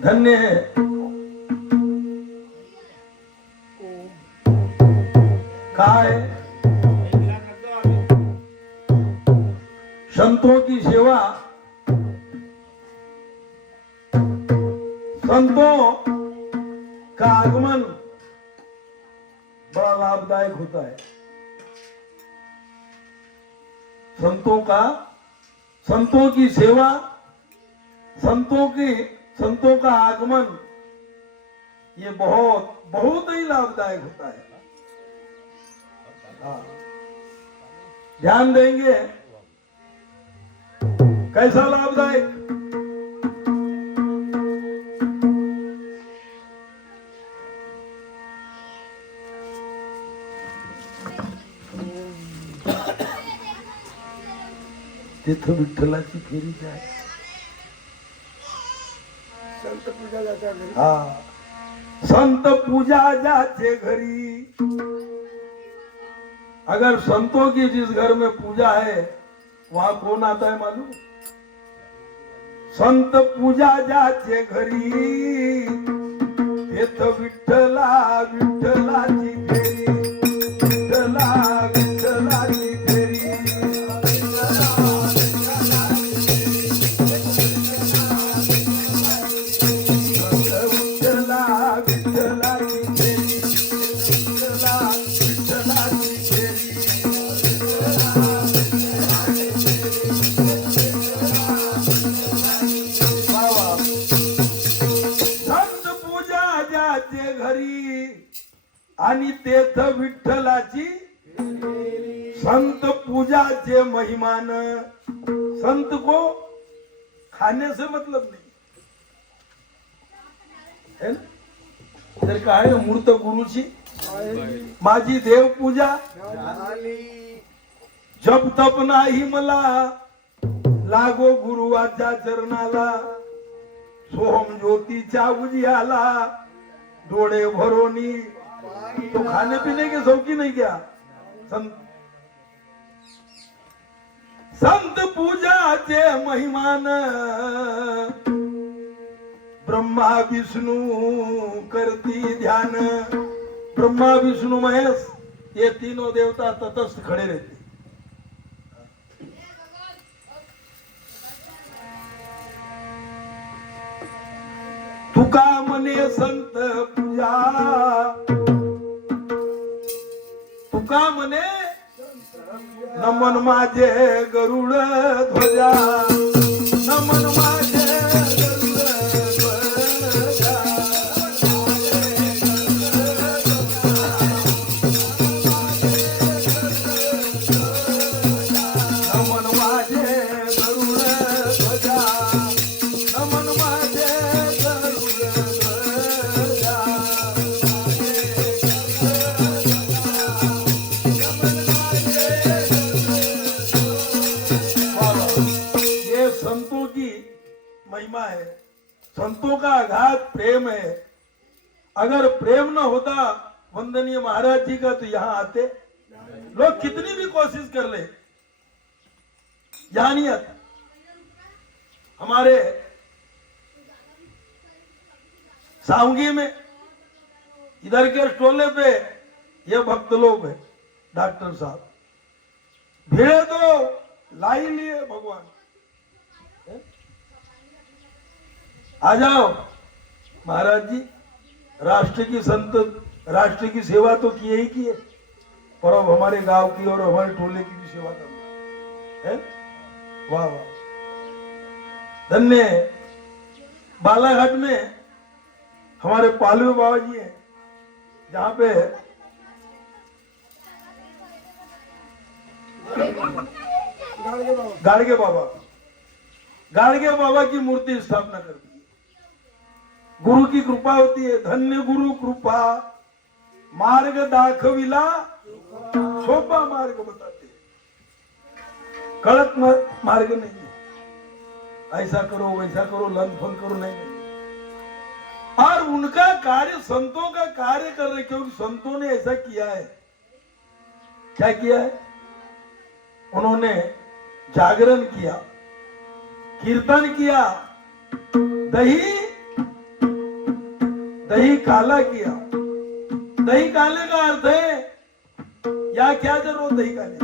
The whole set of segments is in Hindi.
धन्य है काय संतों की सेवा, संतों का आगमन बड़ा लाभदायक होता है। संतों की सेवा, संतों का आगमन ये बहुत ही लाभदायक होता है। हाँ, ध्यान देंगे कैसा लाभदायक। तिथं विठ्ठलाची फेरी काय, संत पूजा जाता घरी. हाँ, संत पूजा जाते घरी। अगर संतों की जिस घर में पूजा है वहां कौन आता है मालूम? संत पूजा जाते घरी, तिथं विठ्ठला विठ्ठलाची फेरी, विठ्ठला विठ्ठलाची फेरी। आणि तेथ विठ्ठलाची संत पूजाचे महिमान। संत को खाने से मतलब नहीं है ना? तर काय मूर्त गुरुची माझी देव पूजा जप तप नाही मला, लागो गुरुवाच्या चरणाला। सोहम ज्योतीच्या उजियाला डोळे भरोनी। तो खाने पीने के शौकीन नहीं क्या? संत पूजाचे महिमान, ब्रह्मा विष्णू करती ध्यान। ब्रह्मा विष्णु महेश ये तीनों देवता तटस्थ खड़े रहते। तुका मने संत पूजा, तुका मने नमन माझे गरुड ध्वजा, नमन माझे गरुड ध्वजा। नमन माझे गरुड ध्वजा, नमन माझे गरुड ध्वजा। ये संतों की महिमा है, संतों का अगाध प्रेम है। अगर प्रेम न होता वंदनीय महाराज जी का तो यहाँ आते लोग कितनी भी कोशिश कर ले यहाँ नहीं आते। हमारे सावंगी में इधर के टोले पे ये भक्त लोग है, डॉक्टर साहब भीड़े तो लाई लिए भगवान। आ जाओ महाराज जी, राष्ट्र की सेवा तो किए ही किए, पर अब हमारे गांव की और हमारे टोले की भी सेवा करना है। वाह वाह, धन्य है। बालाघाट में हमारे पालवे बाबा जी हैं, जहां पे गाड़गे बाबा की मूर्ति स्थापना कर दी। गुरु की कृपा होती है। धन्य गुरु कृपा, मार्ग दाखविला सोपा मार्ग बताते हैं। कड़क मार्ग नहीं है, ऐसा करो वैसा करो लन फन करो नहीं। और उनका कार्य संतों का कार्य कर रहे, क्योंकि संतों ने ऐसा किया है। क्या किया है? उन्होंने जागरण किया, कीर्तन किया, दही दही काला किया। दही काले का अर्थ है या क्या जरूरत दही काले,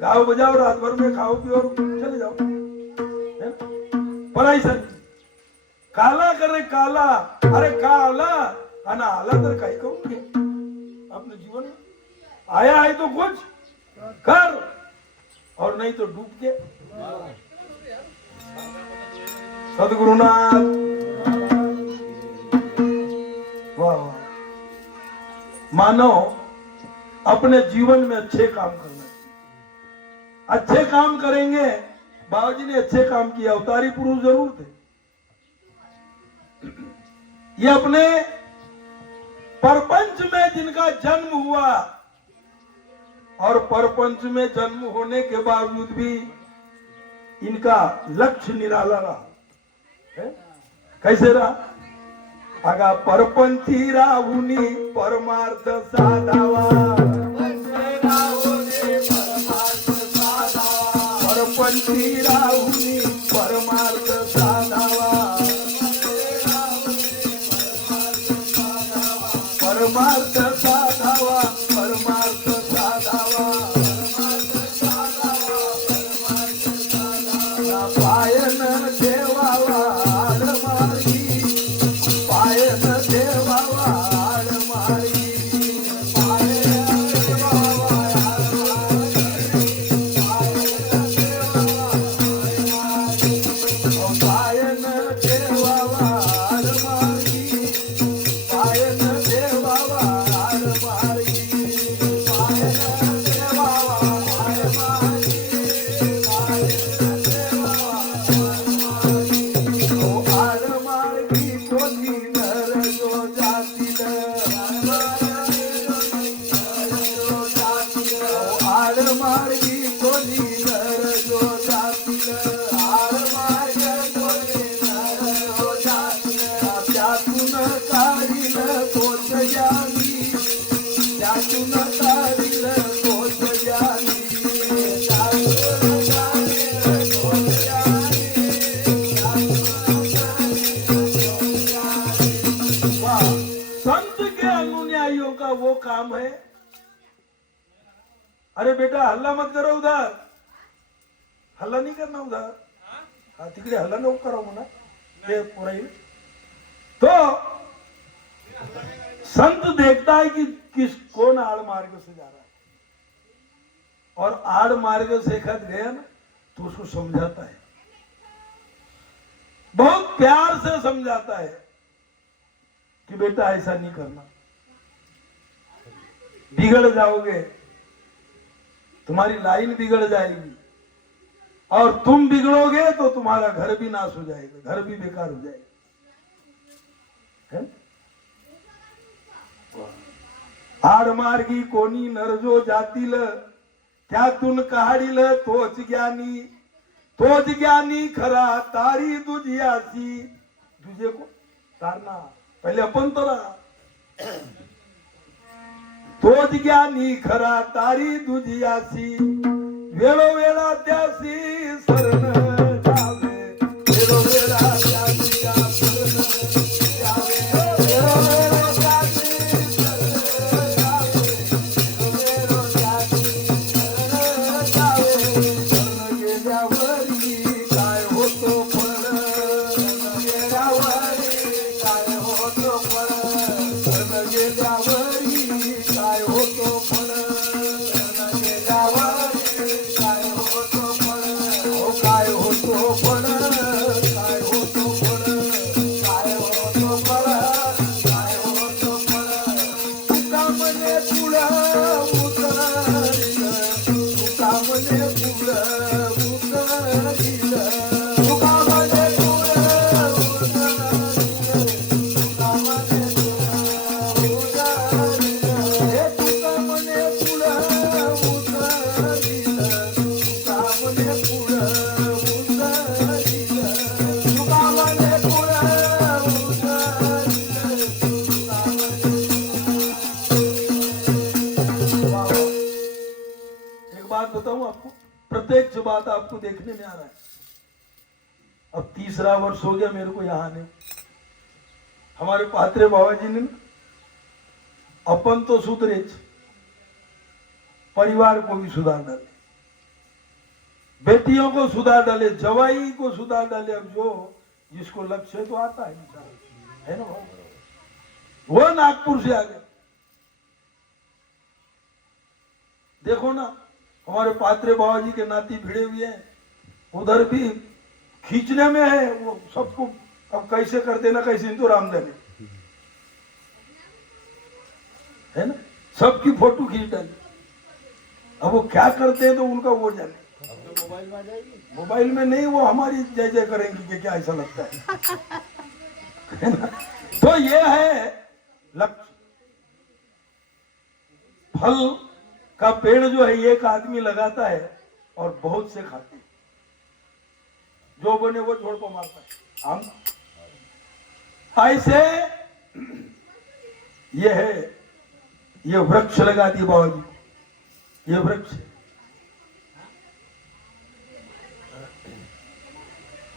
गाओ बजाओ रात भर में खाओ पियो और चले जाओ, है ना? पर ऐसा नहीं, काला करे काला, अरे काला आणि आला तर काय करूंगे अपने जीवन में, आया है तो कुछ कर और नहीं तो डूब के। सदगुरुनाथ वाह वाह। मानव अपने जीवन में अच्छे काम करना चाहिए। अच्छे काम करेंगे, बाबूजी ने अच्छे काम किया, अवतारी पुरुष जरूर थे। ये अपने परपंच में जिनका जन्म हुआ और परपंच में जन्म होने के बावजूद भी इनका लक्ष्य निराला रहा है? कैसे रहा? अगा परपंथी राहुनी परमार्थ साधावा, परपंथी राहुनी परमार्थ साधावा, परमार्थ साधावा, परमार्थ साधावा, पायन देवावा आडमार्गी, पायन देवावा आडमार्गी, पायन देवावा आडमार्गी, पायन देवावा आडमार्गी, पायन देवावा आडमार्गी, पायन देवावा आडमार्गी, आडमार्गी कोणी नर जो जातील, आडमार्गी कोणी नर जो जातील, आडमार्गी कोणी नर जो जातील, त्यातून काढील तोच ज्ञानी, त्यातून काढील तोच ज्ञानी, त्यातून काढील तोच ज्ञानी, वाह। संत के अनुयायियों का वो काम है, अरे बेटा हल्ला मत करो उधर, हल्ला नहीं करना उधर, हाँ तिकडे हल्ला नको करो म्हणा ते पुराई। तो संत देखता है कि कौन आड़ मार्ग से जा रहा है, और आड़ मार्ग से खत गया ना तो उसको समझाता है, बहुत प्यार से समझाता है कि बेटा ऐसा नहीं करना, बिगड़ जाओगे, तुम्हारी लाइन बिगड़ जाएगी, और तुम बिगड़ोगे तो तुम्हारा घर भी नाश हो जाएगा, घर भी बेकार हो जाएगा, है? आडमार्गी कोणी नर जो जातील, त्यातून काढील तोच ज्ञानी, तोच ज्ञानी खरा तारी दुजियासी, तुझे को तारना पहिले आपण तरा, तोच ज्ञानी खरा तारी दुजियासी, वेळोवेळा त्यासी शरण जावे, वेळोवेळा त्यासी शरण जावे, वेळोवेळा त्यासी शरण जावे, वेळोवेळा त्यासी शरण जावे, शरण गेल्यावरी काय होतो फळ, शरण गेल्यावरी काय होतो फळ, शरण गेल्यावरी काय होतो फळ, शरण गेल्यावरी काय होतो फळ, हो काय होतो फळ, काय होतो फळ, काय होतो फळ, काय होतो फळ, तुका म्हणे पुढं उतरलं, तुका म्हणे पुढं उतरलं, तुका म्हणे पुढं उतरलं, तुका म्हणे पुढं उतरलं, हे तुका म्हणे पुढं उतरलं, तुका म्हणे पुढं उतरलं, तुका म्हणे पुढं उतरलं। एक बात बताऊं आपको, प्रत्येक बात आपको देखने में आ रहा है। अब तीसरा वर्ष हो गया मेरे को यहाँ आने, हमारे पात्रे बाबा जी ने अपन तो सुधरे, परिवार को भी सुधार डाले, बेटियों को सुधार डाले, जवाई को सुधार डाले। अब जो जिसको लक्ष्य तो आता है बेचारा, है ना भाई, वो नागपुर से आ गए। देखो ना, हमारे पात्रे बाबा जी के नाती भिड़े हुए हैं, उधर भी खींचने में है वो सबको। अब कैसे कर देना, कैसे तो राम जाने, है ना, सबकी फोटो खींच डाली। अब वो क्या करते हैं तो उनका वो जाने। मोबाइल में आ जाएगी, मोबाइल में नहीं, वो हमारी जय जय करेंगी कि क्या, ऐसा लगता है ना? तो ये है लक्ष्य। फल का पेड़ जो है एक आदमी लगाता है और बहुत से खाते हैं, जो बने वो छोड़ को मारता है। हम ऐसे ये है, ये वृक्ष लगा दिए बाबा जी, ये वृक्ष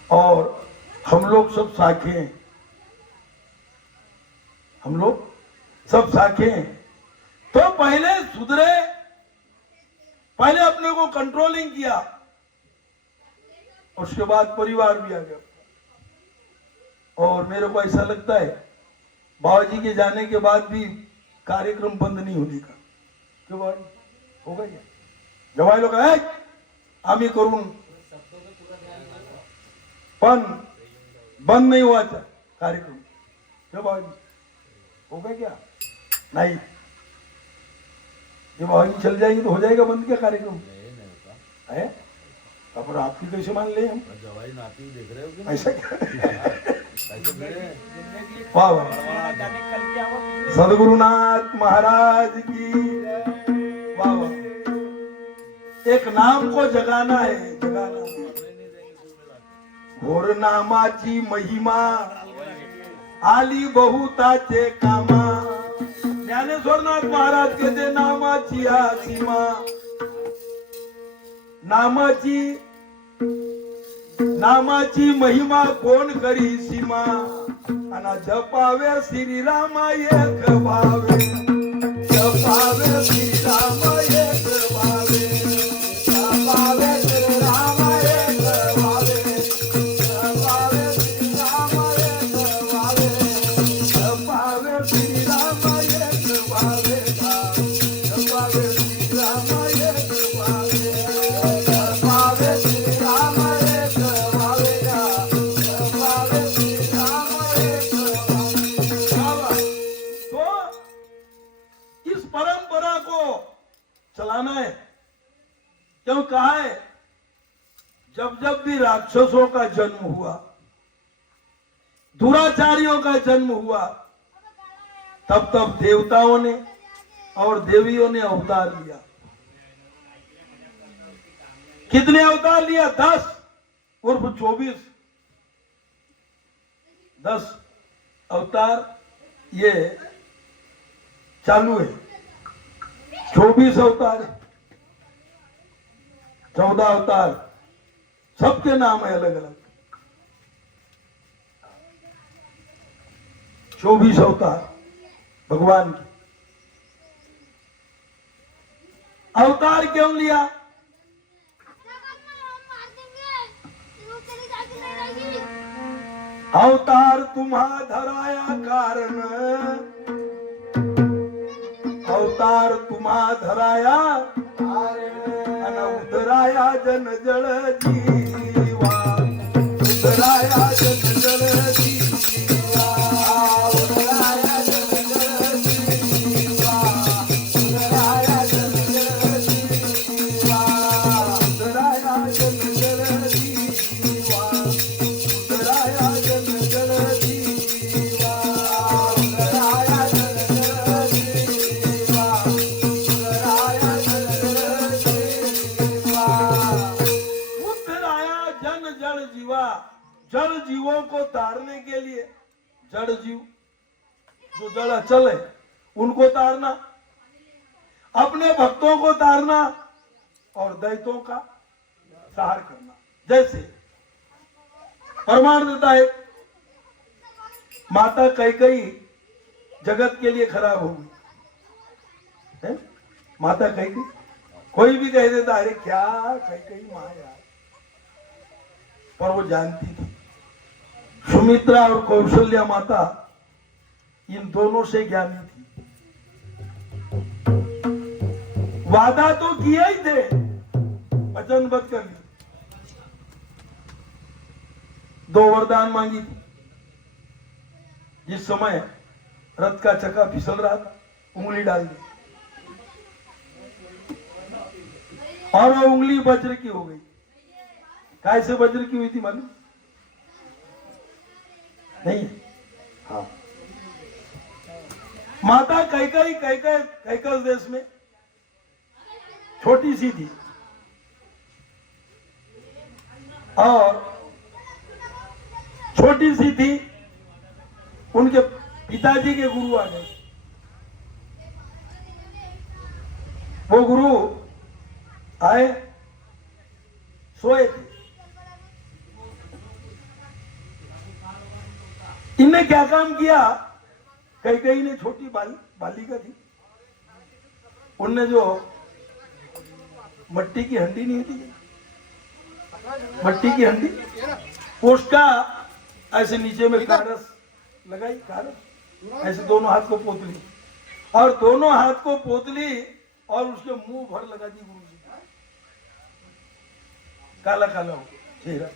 और हम लोग सब शाखे हैं, हम लोग सब शाखे हैं। तो पहले सुधरे, पहले अपने को कंट्रोलिंग किया, उसके बाद परिवार भी आ गया। और मेरे को ऐसा लगता है बाबा जी के जाने के बाद भी कार्यक्रम बंद नहीं होने का। क्यों भाई, होगा क्या? जवाई लोग आम्ही करून पण बंद नहीं हुआ था कार्यक्रम। क्यों बाबा जी, होगा क्या? नहीं, जब बाबा जी चल जाएंगे तो हो जाएगा बंद क्या कार्यक्रम? है अब आपकी कैसे मान ले हम? जवाई नाती देख रहे हो कि ऐसा क्या? ऐसे मेरे वाह वाह, सदगुरुनाथ महाराज की वाह वाह। एक नाम को जगाना है, जगाना। घोर नामाची महिमा आली बहुताचे कामा। ज्ञानेश्वरनाथ महाराज कहते नामाची हा सीमा, नामाची महिमा कोण करी सीमा, आणि जपावे श्रीरामा एक भावे, जपावे श्रीरामा एक भावे, जपावे श्रीरामा एक भावे, जपावे श्रीरामा एक भावे, जपावे श्रीरामा एक भावे, जपावे श्रीरामा एक भावे, जपावे श्रीरामा एक भावे, जपावे श्रीरामा एक भावे। तो इस परंपरा को चलाना है। क्यों कहा है, जब जब भी राक्षसों का जन्म हुआ, दुराचारियों का जन्म हुआ, तब तब देवताओं ने और देवियों ने अवतार लिया। कितने अवतार लिया? 10 उर्फ 24, 10 अवतार ये चालू है। 24 अवतार, 14 अवतार, सबके नाम है अलग अलग। 24 अवतार भगवान की। अवतार क्यों लिया? अवतार तुम्हा धराया कारण, अवतार तुम्हा धराया अन उधराया जन जल जीवा, उधराया जन जल जीवा, उधराया जन जल जीवा, उधराया जन जल जीवा, उधराया जन जल जीवा, उधराया जन जल जीवा, उधराया जन जल जीवा, उधराया जन जल जीवा। उधराया जन जल जीवा, जड़ जीवों को तारने के लिए, जड़ जीव जो जड़ अचल है उनको तारना, अपने भक्तों को तारना और दैत्यों का संहार करना। जैसे प्रमाण देता है माता कैकई जगत के लिए खराब हो गई है? माता कैकई, कोई भी कह देता अरे क्या कैकई माँ यार, पर वो जानती थी सुमित्रा और कौशल्या माता इन दोनों से ज्ञानी थी। वादा तो किया ही थे, वचनबद्ध कर ली, 2 वरदान मांगी थी। जिस समय रथ का चक्का फिसल रहा था, उंगली डाल दी और वो उंगली वज्र की हो गई। कैसे वज्र की हुई थी मालूम नहीं? हाँ, माता कैकई कैकस देश में छोटी सी थी और छोटी सी थी, उनके पिताजी के गुरु आ गए। वो गुरु आए, सोए थे। इनने क्या काम किया? कैकई ने छोटी बालिका थी, उनने जो मट्टी की हंडी नहीं थी, मट्टी की हंडी, उसका ऐसे नीचे में कारस लगाई, कारस ऐसे दोनों हाथ को पोत ली और दोनों हाथ को पोत ली और उसके मुंह भर लगा दी गुरु जी। काला काला हो चेहरा,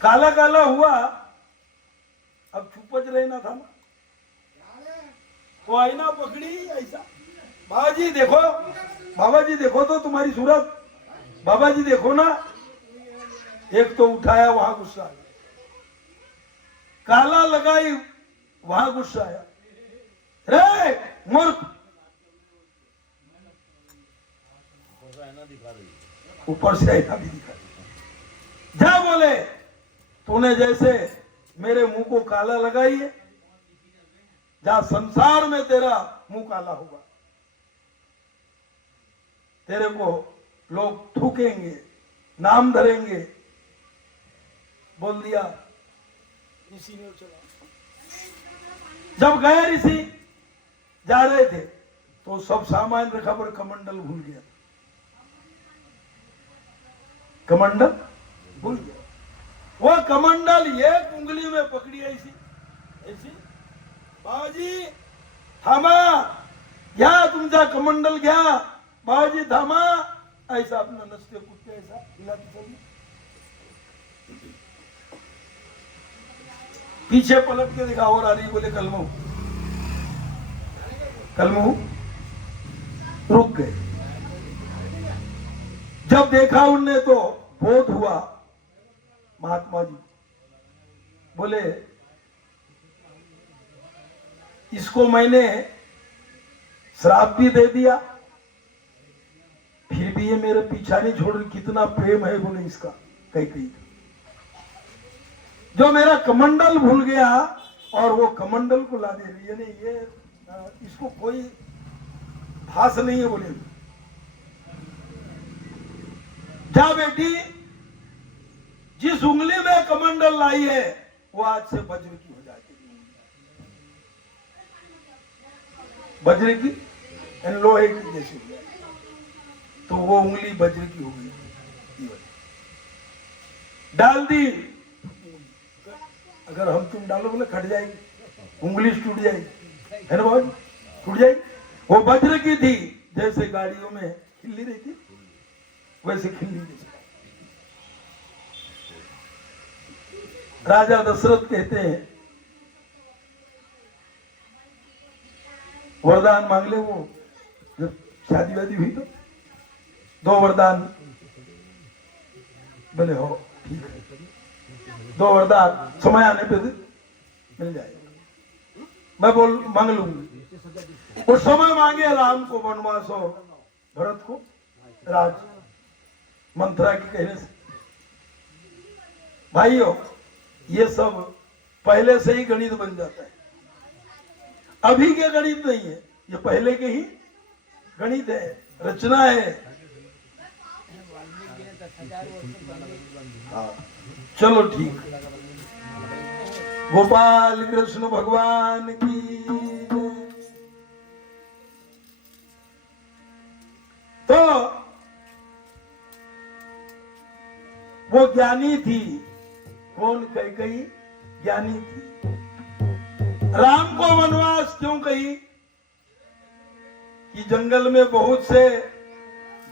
काला काला हुआ। अब छुपच रहना था ना, वो आईना पकड़ी ऐसा, बाबा जी देखो, बाबा जी देखो तो तुम्हारी सूरत, बाबा जी देखो ना। एक तो उठाया, वहां गुस्सा आया, काला लगाई, वहां गुस्सा आया, रे मूर्ख, ऊपर से आईना भी दिखा रही। जा बोले, तूने जैसे मेरे मुंह को काला लगाई है, जा संसार में तेरा मुंह काला होगा, तेरे को लोग थूकेंगे, नाम धरेंगे। बोल दिया, ऋषि ने चला। जब गए ऋषि, जा रहे थे तो सब सामान रखा, पर कमंडल भूल गया, कमंडल भूल गया। वो कमंडल एक उंगली में पकड़ी ऐसी ऐसी, बाबाजी थामा, घ्या तुमचा कमंडल घ्या, बाबाजी थामा, ऐसा अपना नसते कुत्ते ऐसा हिलाते चलने। पीछे पलट के देखा और आ रही, बोले कलमू, कलमू, रुक गए। जब देखा उनने तो बोध हुआ, महात्मा जी बोले इसको मैंने श्राप भी दे दिया, फिर भी ये मेरे पीछा नहीं छोड़ रही, कितना प्रेम है बोले इसका। कहीं जो मेरा कमंडल भूल गया और वो कमंडल को ला दे रही है, नहीं ये इसको कोई भास नहीं है बोले। जा बेटी, जिस उंगली में कमंडल लाई है वो आज से वज्र की हो जाएगी, वज्र की यानी लोहे की जैसी हो जाएगी। तो वो उंगली वज्र की हो गई, डाल दी। अगर हम तुम डालो बोले खट जाएगी, उंगली टूट जाएगी, है ना बाबू, टूट जाएगी। वो वज्र की थी, जैसे गाड़ियों में खिल्ली रहती वैसे खिल्ली जैसे। राजा दशरथ कहते हैं वरदान मांग ले। वो जब शादी वादी हुई तो 2 वरदान बोले, हो ठीक है, 2 वरदान समय आने पे मिल जाएगा, मैं बोल मांग लूंगी। उस समय मांगे राम को वनवास और भरत को राज, मंत्रा की कहने से। भाइयों, ये सब पहले से ही गणित बन जाता है, अभी के गणित नहीं है, ये पहले के ही गणित है, रचना है। हाँ, चलो ठीक। गोपाल कृष्ण भगवान की जय। तो वो ज्ञानी थी, कौन कैकेयी ज्ञानी थी। राम को वनवास क्यों कही कि जंगल में बहुत से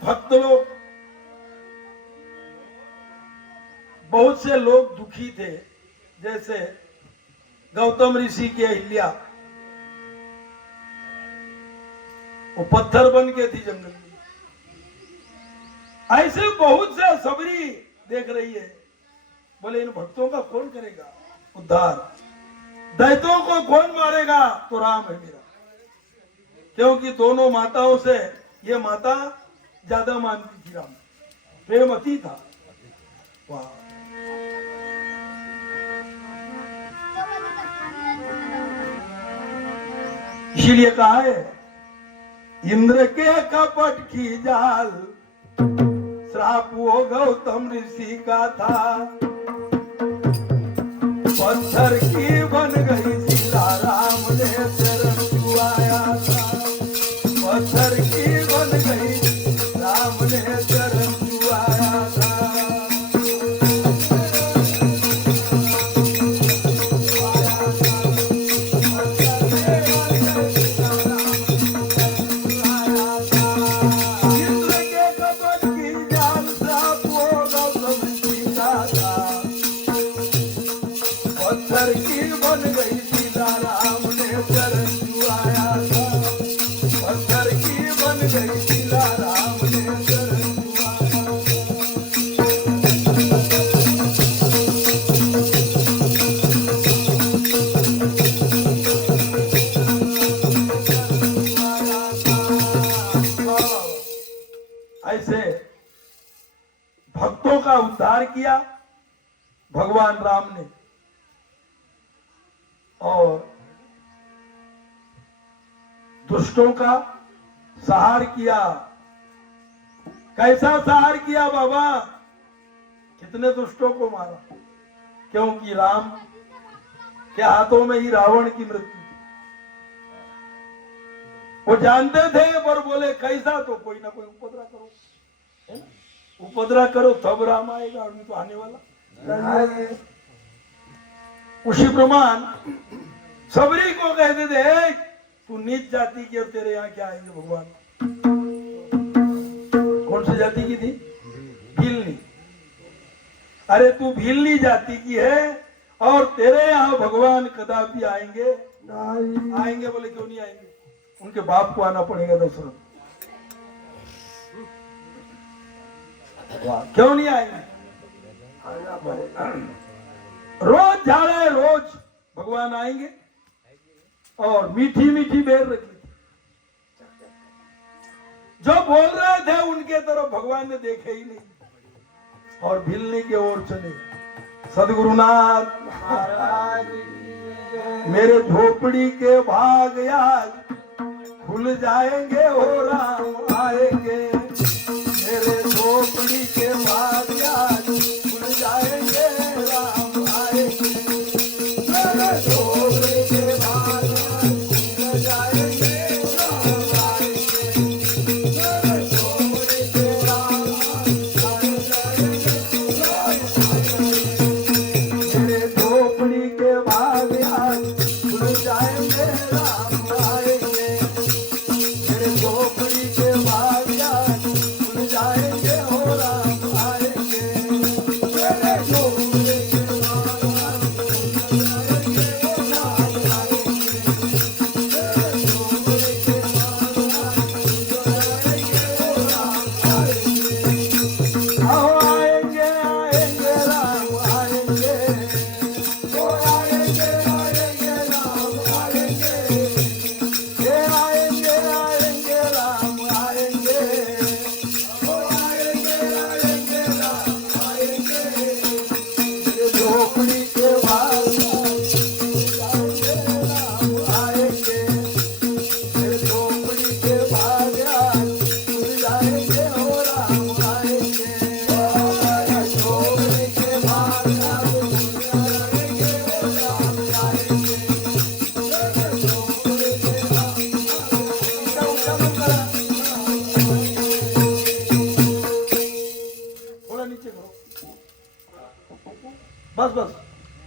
भक्त लोग, बहुत से लोग दुखी थे, जैसे गौतम ऋषि की अहिल्या, वो पत्थर बन के थी जंगल में। ऐसे बहुत से सबरी देख रही है, बोले इन भक्तों का कौन करेगा उद्धार, दैत्यों को कौन मारेगा, तो राम है मेरा। क्योंकि दोनों माताओं से ये माता ज्यादा मानती थी राम, प्रेम अति था। वाह, इसीलिए कहा है इंद्र के कपट की जाल, श्राप वो गौतम ऋषि का था। पत्थर की बन गई शिला, राम ने चरण छुआया था। पत्थर की बन गई, राम ने चरण छुआया था। पत्थर की बन गई सीता, राम ने चरण छुआया था। पत्थर की बन गई सीता, राम ने चरण छुआया था। ऐसे भक्तों का उद्धार किया भगवान राम ने, और दुष्टों का संहार किया। कैसा संहार किया बाबा, कितने दुष्टों को मारा, क्योंकि राम के हाथों में ही रावण की मृत्यु थी। वो जानते थे पर बोले कैसा, तो कोई ना कोई उपद्रव करो, है ना? उपद्रव करो तब राम आएगा, और नहीं तो आने वाला। उसी प्रमाण सबरी को कहते थे तू नीच जाति की, और तेरे यहाँ क्या आएंगे भगवान। कौन सी जाति की थी, भीलनी। अरे तू भीलनी जाति की है, और तेरे यहाँ भगवान कदापि आएंगे नहीं। आएंगे, बोले क्यों नहीं आएंगे, उनके बाप को आना पड़ेगा दशरथ। क्यों नहीं आएंगे, रोज झाड़े रोज भगवान आएंगे। और मीठी मीठी बेर रखी, जो बोल रहे थे उनके तरफ भगवान ने देखे ही नहीं, और भिलनी की ओर चले। सदगुरुनाथ महाराज मेरे झोपड़ी के भाग आज खुल जाएंगे, हो राम आएंगे। मेरे झोपड़ी के भाग आज खुल जाएंगे, राम आएंगे। मेरे झोपड़ी के भाग खुल जाएंगे, राम आएंगे। मेरे झोपड़ी के भाग खुल जाएंगे, राम आएंगे। मेरे झोपड़ी के भाग आज खुल जाएंगे, राम आएंगे। मेरे झोपड़ी के भाग आज खुल जाएंगे, हो राम आएंगे।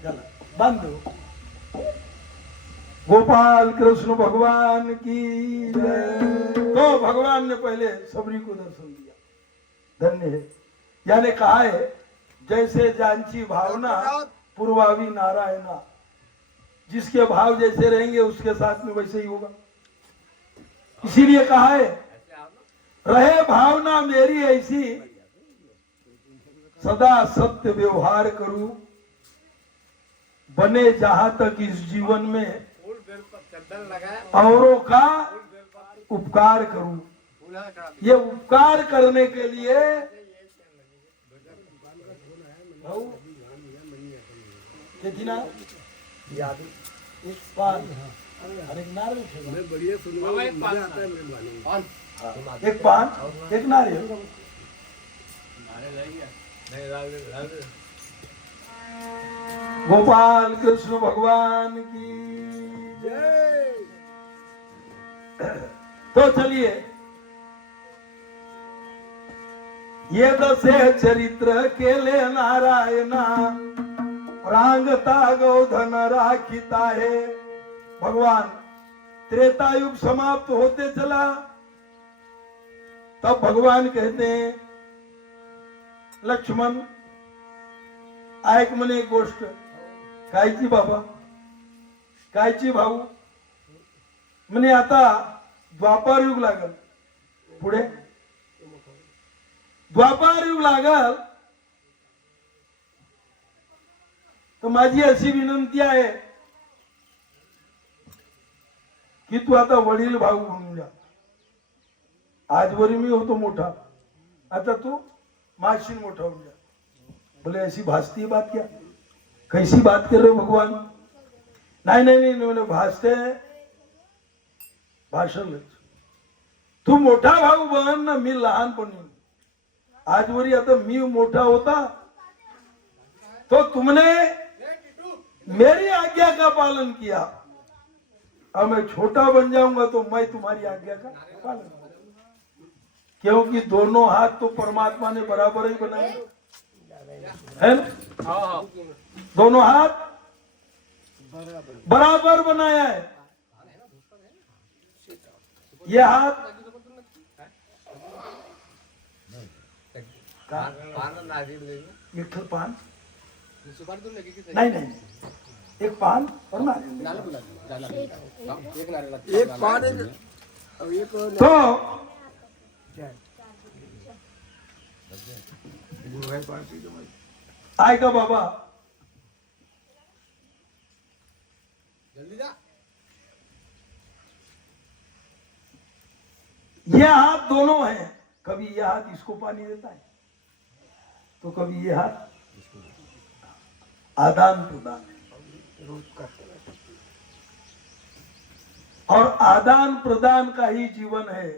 चला बांध दो। गोपाल कृष्ण भगवान की जय। तो भगवान ने पहले सबरी को दर्शन दिया, धन्य है। यानी कहा है जैसे जानची भावना पूर्वावी नारायणा, जिसके भाव जैसे रहेंगे उसके साथ में वैसे ही होगा। इसीलिए कहा है रहे भावना मेरी ऐसी, सदा सत्य व्यवहार करूं, बने जहां तक इस जीवन में औरों का उपकार करूं। ये उपकार करने के लिए कितना एक पान और एक नारियल, बढ़िया सुनो, मजा आता है मेरे भाने। एक पान एक नारियल। गोपाल कृष्ण भगवान की जय। तो चलिए ये दसे चरित्र केले नारायणा, रांगता गौधन राखिता है। भगवान त्रेता युग समाप्त होते चला, तब भगवान कहते हैं लक्ष्मण ऐक म्हणे एक गोष्ट। कायची बाबा, कायची भाऊ? म्हणे आता द्वापार युग लागल, पुढे द्वापार युग लागल, तर माझी अशी विनंती आहे की तू आता वडील भाऊ म्हणून जा। आजवरी मी होतो मोठा, आता तू माशीन मोठा होऊन जा। बोले ऐसी भासती बात क्या, कैसी बात कर रहे हो भगवान? नहीं नहीं नहीं, मैंने भासते भाषण, तू मोठा भाऊ बन ना, मी लहानपणी। आजवरी आता मी मोठा होता तो तुमने मेरी आज्ञा का पालन किया, अब मैं छोटा बन जाऊंगा तो मैं तुम्हारी आज्ञा का पालन करूंगा। क्योंकि दोनों हाथ तो परमात्मा ने बराबर ही बनाए है ना, दोनों हाथ बराबर बनाया है। ये हाथ एक पान नहीं नहीं, एक पान और नारियल, एक पान और एक तो आएगा बाबा। जल्दी जा। ये हाथ दोनों हैं, कभी ये हाथ इसको पानी देता है तो कभी ये हाथ, आदान प्रदान। और आदान प्रदान का ही जीवन है।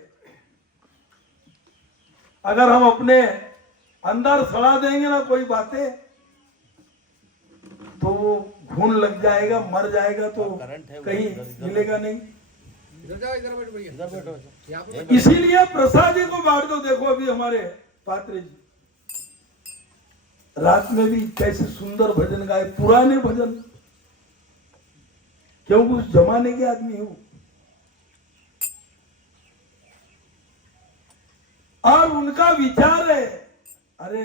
अगर हम अपने अंदर सड़ा देंगे ना कोई बातें, तो वो घून लग जाएगा, मर जाएगा, तो कहीं मिलेगा नहीं। इधर जाओ, इधर बैठो भैया, इधर बैठो। यहाँ पे इसीलिए प्रसादी को बांट दो। देखो अभी हमारे पात्रे जी रात में भी कैसे सुंदर भजन गाए, पुराने भजन, क्योंकि उस जमाने के आदमी हूं। और उनका विचार है, अरे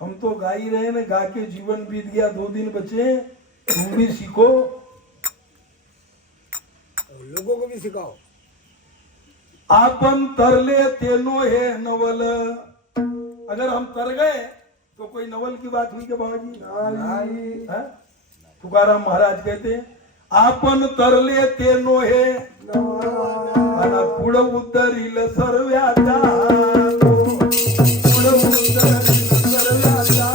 हम तो गा ही रहे ना, गा के जीवन बीत गया, 2 दिन बचे, तुम भी सीखो, लोगों को भी सिखाओ। आपन तरले तेनो है नवल। अगर हम तर गए तो कोई नवल की बात हुई क्या बाबा जी? नहीं। तुकाराम महाराज कहते हैं आपन तरले तेनो है नवल, पुढ उतरील सर्व्याचा, पुढ उतरील सर्व्याचा,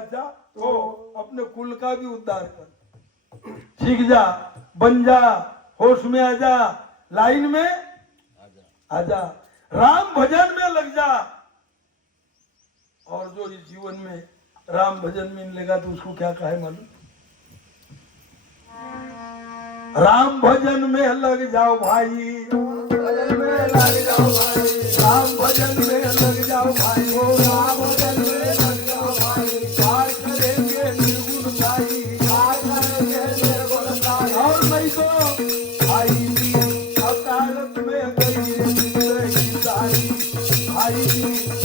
अच्छा तो अपने कुल का भी उद्धार कर, सीख जा, बन जा, होश में आ जा, लाइन में आजा, राम भजन में लग जा। और जो इस जीवन में राम भजन में नहीं लगा तो उसको क्या कहे मालूम? राम भजन में लग जाओ भाई, भजन में लग जाओ भाई, राम भजन में लग जाओ भाई, हो राम भजन में लग जाओ भाई। पार करेंगे निर्गुण साई, पार करेंगे निर्गुण साई। और नहीं तो भाई जी अकालत में गई जिंदगी सारी, भाई जी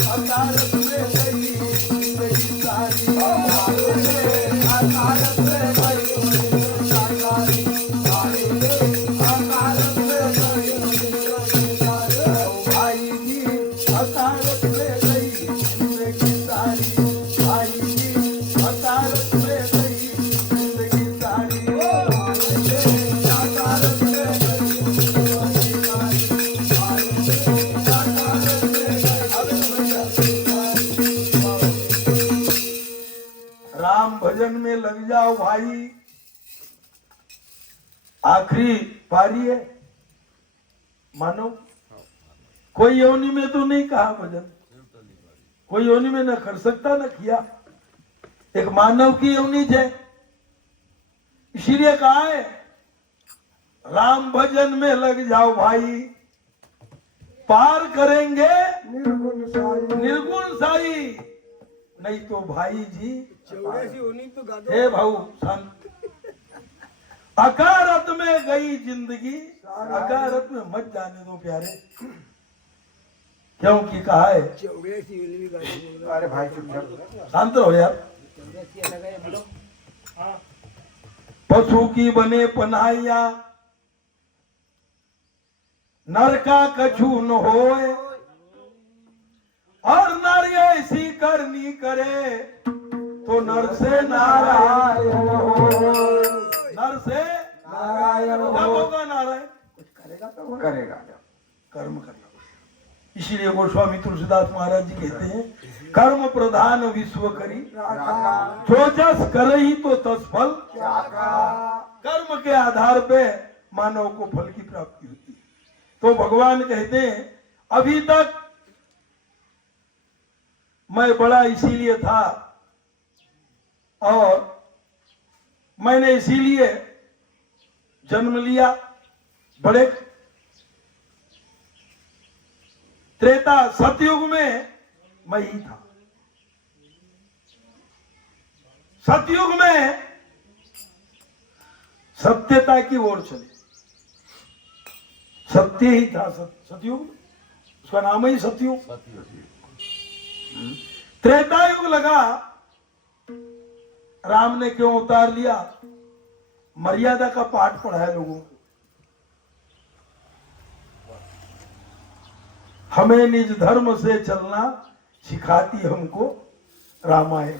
अकालत में गई जिंदगी सारी, अकालत में गई जिंदगी सारी, अकालत में गई जिंदगी सारी। भाई जी अकालत में गई जिंदगी सारी, भाई जी अकालत में गई जिंदगी सारी, अकालत में गई जिंदगी सारी। राम भजन में लग जाओ भाई। आखिरी पारी है, मानो कोई योनि में तो नहीं कहा भजन, कोई योनि में न कर सकता न किया, एक मानव की योनि है, इसीलिए कहा है राम भजन में लग जाओ भाई, पार करेंगे निर्गुण साई। निर्गुण साई। नहीं तो भाई जी 84 होनी तो गा दो। हे भाऊ शांत। अकारत में गई जिंदगी, अकारत में मत जाने दो प्यारे, क्योंकि कहा है 84 होनी भी गा दो। अरे भाई चुपचाप शांत रहो यार। पशु की बने पनाहिया, नर का कछु न होए, और नर ऐसी करनी करे तो नर से नारायण हो, नर से नारायण क्या हो। होगा? नारायण कुछ करेगा तो करेगा। कर्म करना। इसीलिए गोस्वामी तुलसीदास महाराज जी कहते हैं कर्म प्रधान विश्व करी, जो जस करे ही तो तस फल। कर्म के आधार पे मानव को फल की प्राप्ति होती है। तो भगवान कहते हैं अभी तक मैं बड़ा इसीलिए था और मैंने इसीलिए जन्म लिया, बड़े त्रेता सतयुग में मैं ही था। सतयुग में सत्यता की ओर चले, सत्य ही था सतयुग में, उसका नाम ही सतयुग। त्रेता युग लगा, राम ने क्यों उतार लिया? मर्यादा का पाठ पढ़ाया लोगों को। हमें निज धर्म से चलना सिखाती हमको रामायण।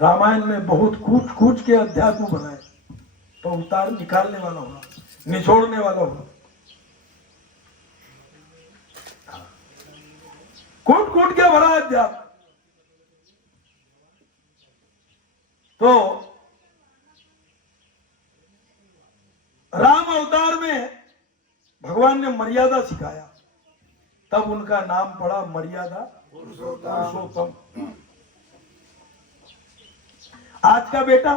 रामायण में बहुत कूच कूच के अध्यात्म बनाए, तो उतार निकालने वाला होगा, निचोड़ने वाला होगा। कूट कूट के भरा अध्यात्म। तो राम अवतार में भगवान ने मर्यादा सिखाया, तब उनका नाम पड़ा मर्यादा पुरुषोत्तम। आज का बेटा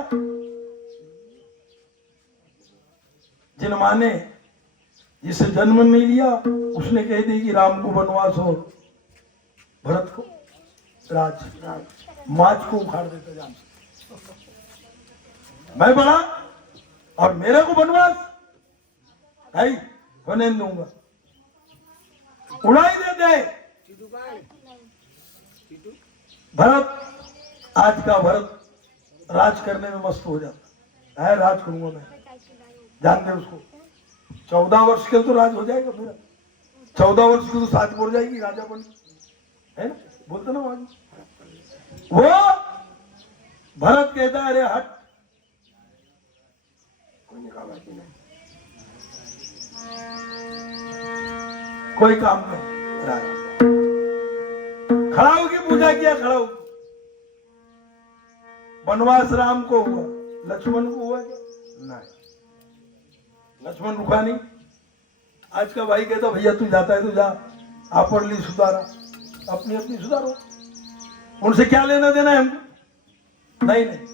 जिन मां ने जिसे जन्म नहीं लिया, उसने कह दी कि राम को वनवास हो, भरत को राज, माज को उखाड़ देता जान से। मैं बड़ा और मेरे को वनवास नहीं होने दूंगा, उड़ाई देते। भरत, आज का भरत राज करने में मस्त हो जाता है, राज करूंगा मैं, जान दे उसको। 14 वर्ष के तो राज हो जाएगा मेरा, 14 वर्ष की तो शादी हो जाएगी, राजा बन, है ना, बोलते ना वहां। वो भरत कहता है अरे हट, कोई काम कर। राजा खड़ा होके पूजा किया, खड़ा हो वनवास राम को हुआ, लक्ष्मण को हुआ क्या? नहीं, लक्ष्मण रुका नहीं। आज का भाई कहता भैया तू जाता है तो जा, आप पढ़ ली सुधारा, अपनी अपनी सुधारो, उनसे क्या लेना देना है हमको? नहीं नहीं,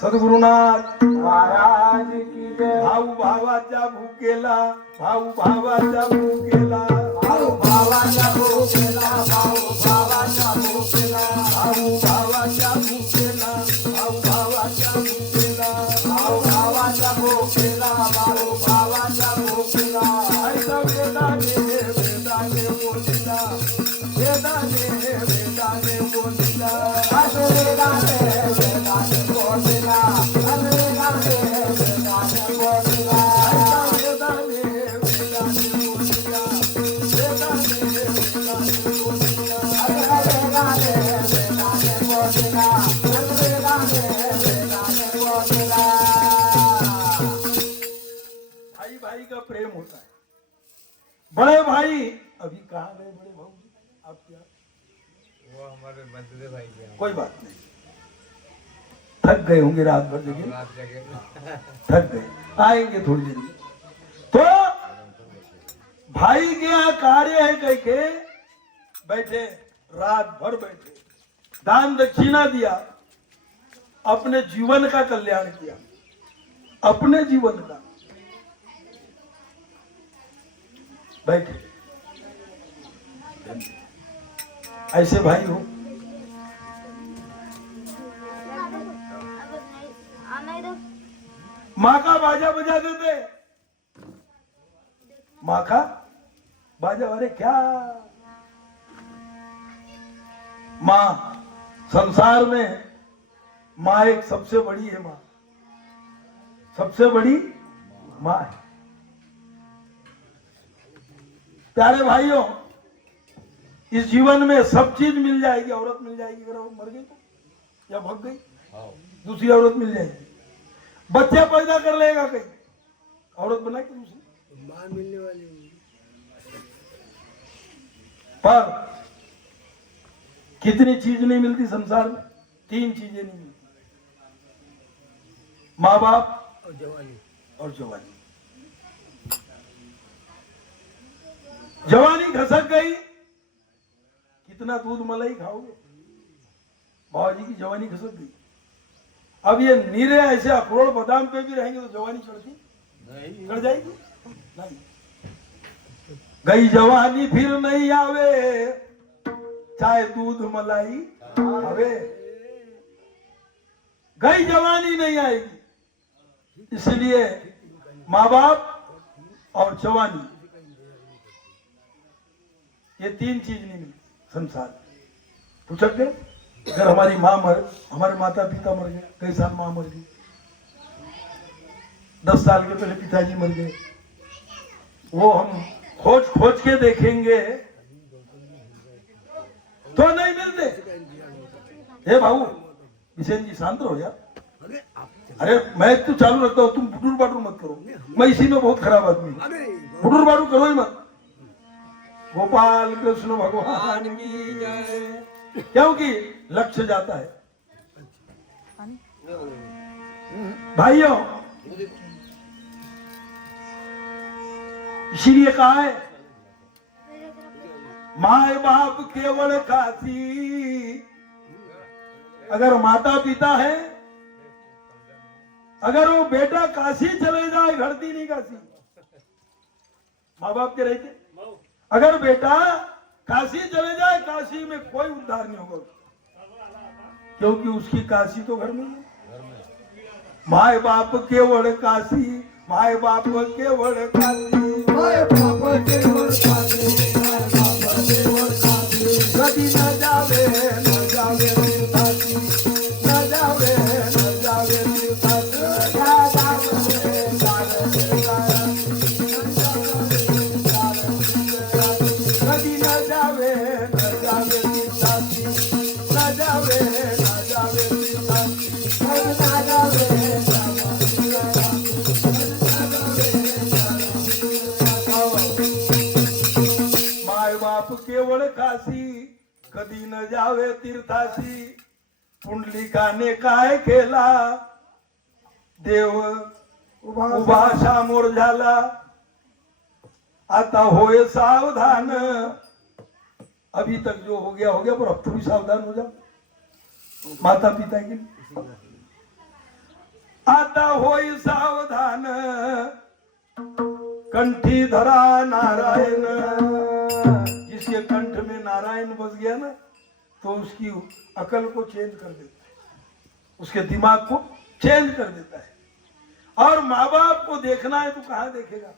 सद्गुरुनाथ महाराज की जय। भाऊ भावाच्या भूकेला, भाऊ भावाच्या भूकेला, भाऊ भावाच्या भूकेला, भाऊ भावाच्या भूकेला, भाऊ भावाच्या भूकेला, भाऊ भावाच्या भूकेला, भाऊ भावाच्या भूकेला, भाऊ भावाच्या भूकेला. ऐसा वेदाने वेदाने बोलिला, वेदाने वेदाने बोलिला, असं वेदाने वेदाने बोलिला, असं वेदाने वेदाने बोलिला. ऐसा वेदाने वेदाने बोलिला, वेदाने वेदाने बोलिला. असं वेदाने वेदाने बोलिला, असं वेदाने वेदाने बोलिला. भाई भाई का प्रेम होता है। बड़े भाई अभी कहाँ गए बड़े भाऊ जी? आप क्या? वो हमारे बंदे भाई के कोई बात नहीं, थक गए होंगे रात भर जगह, रात जगह थक गए, आएंगे थोड़ी देर में। तो भाई के यहाँ कार्य है कह के बैठे, रात भर बैठे, दान दक्षिणा दिया, अपने जीवन का कल्याण किया, अपने जीवन का। बैठे, ऐसे भाई हो। माँ का बाजा बजा देते, माँ का बाजा, अरे क्या माँ, संसार में माँ एक सबसे बड़ी है, माँ सबसे बड़ी माँ है। प्यारे भाइयों, इस जीवन में सब चीज मिल जाएगी, औरत मिल जाएगी, अगर वो मर गई तो, या भग गई दूसरी औरत मिल जाएगी, बच्चे पैदा कर लेगा कहीं, औरत बना के दूसरी मां मिलने वाली होगी। पर कितनी चीज नहीं मिलती संसार में? 3 चीजें नहीं मिलती, माँ बाप और जवानी। और जवानी। जवानी घसक गई, कितना दूध मलाई खाओगे? बाबा जी की जवानी घसक गई। अब ये नीरे ऐसे अखरोट बादाम पे भी रहेंगे तो जवानी चढ़ती नहीं चढ़ जाएगी? नहीं। गई जवानी फिर नहीं आवे, चाहे दूध मलाई आवे। गई जवानी नहीं आएगी, इसलिए माँ बाप और जवानी, ये 3 चीज नहीं मिलती संसार। पूछ सकते अगर हमारी माँ हमारे माता पिता मर गए, कई साल माँ मर गई, 10 साल के पहले पिताजी मर गए, वो हम खोज खोज के देखेंगे तो नहीं मिलते। हे भाऊ किशन जी शांत रहो यार। अरे आप अरे मैं तो चालू रखता हूँ, तुम बुटुर बाटुर मत करो, मैं इसी में बहुत खराब आदमी हूँ। अरे बुटुर बाटुर करो ही मत। गोपाल कृष्ण भगवान की जय। क्योंकि लक्ष्य जाता है। भाइयों, इसीलिए कहा है माए बाप केवल काशी। अगर माता पिता है, अगर वो बेटा काशी चले जाए, घड़ती नहीं काशी, माँ बाप के रहते। अगर बेटा काशी चले जाए, काशी में कोई उद्धार नहीं होगा, क्योंकि उसकी काशी तो घर में है। माए बाप केवल काशी, माए बाप केवल काशी, माय बाप केवळ काशी, माय बाप केवळ काशी. कधी न जावे तीर्थाची, न जावे तीर्थाची. या गावचे गावचे गाय. कधी न जावे तीर्थाची, न जावे तीर्थाची. माय बाप केवळ काशी, कधी न जावे तीर्थाशी. पुंडलिकाने काय केला देव उभा समोर झाला आता होय सावधान अभी तक जो हो गया पर अब तो भी सावधान हो जाओ माता पिता के लिए आता होय सावधान कंठी धरा नारायण जिसके कंठ में नारायण बस गया ना तो उसकी अकल को चेंज कर देता है उसके दिमाग को चेंज कर देता है और माँ बाप को देखना है तो कहां देखेगा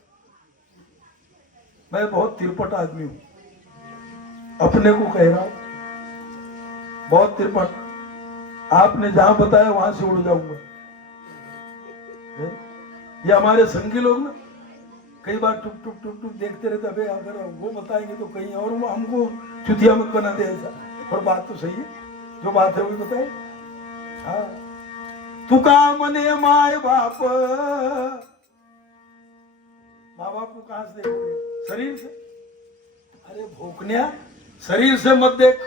मैं बहुत तिरपट आदमी हूं अपने को कह रहा हूं बहुत तिरपट आपने जहां बताया वहां से उड़ जाऊंगा ये हमारे संगी लोग ना कई बार टुक टुक टुक टुक देखते रहते अबे अगर वो बताएंगे तो कहीं और वो हमको चुतिया मत बना दे ऐसा और बात तो सही है जो बात है वो बताए हाँ तुका मने माय बाप माँ बाप को कहां से देखोगे शरीर से अरे भोकन्या शरीर से मत देख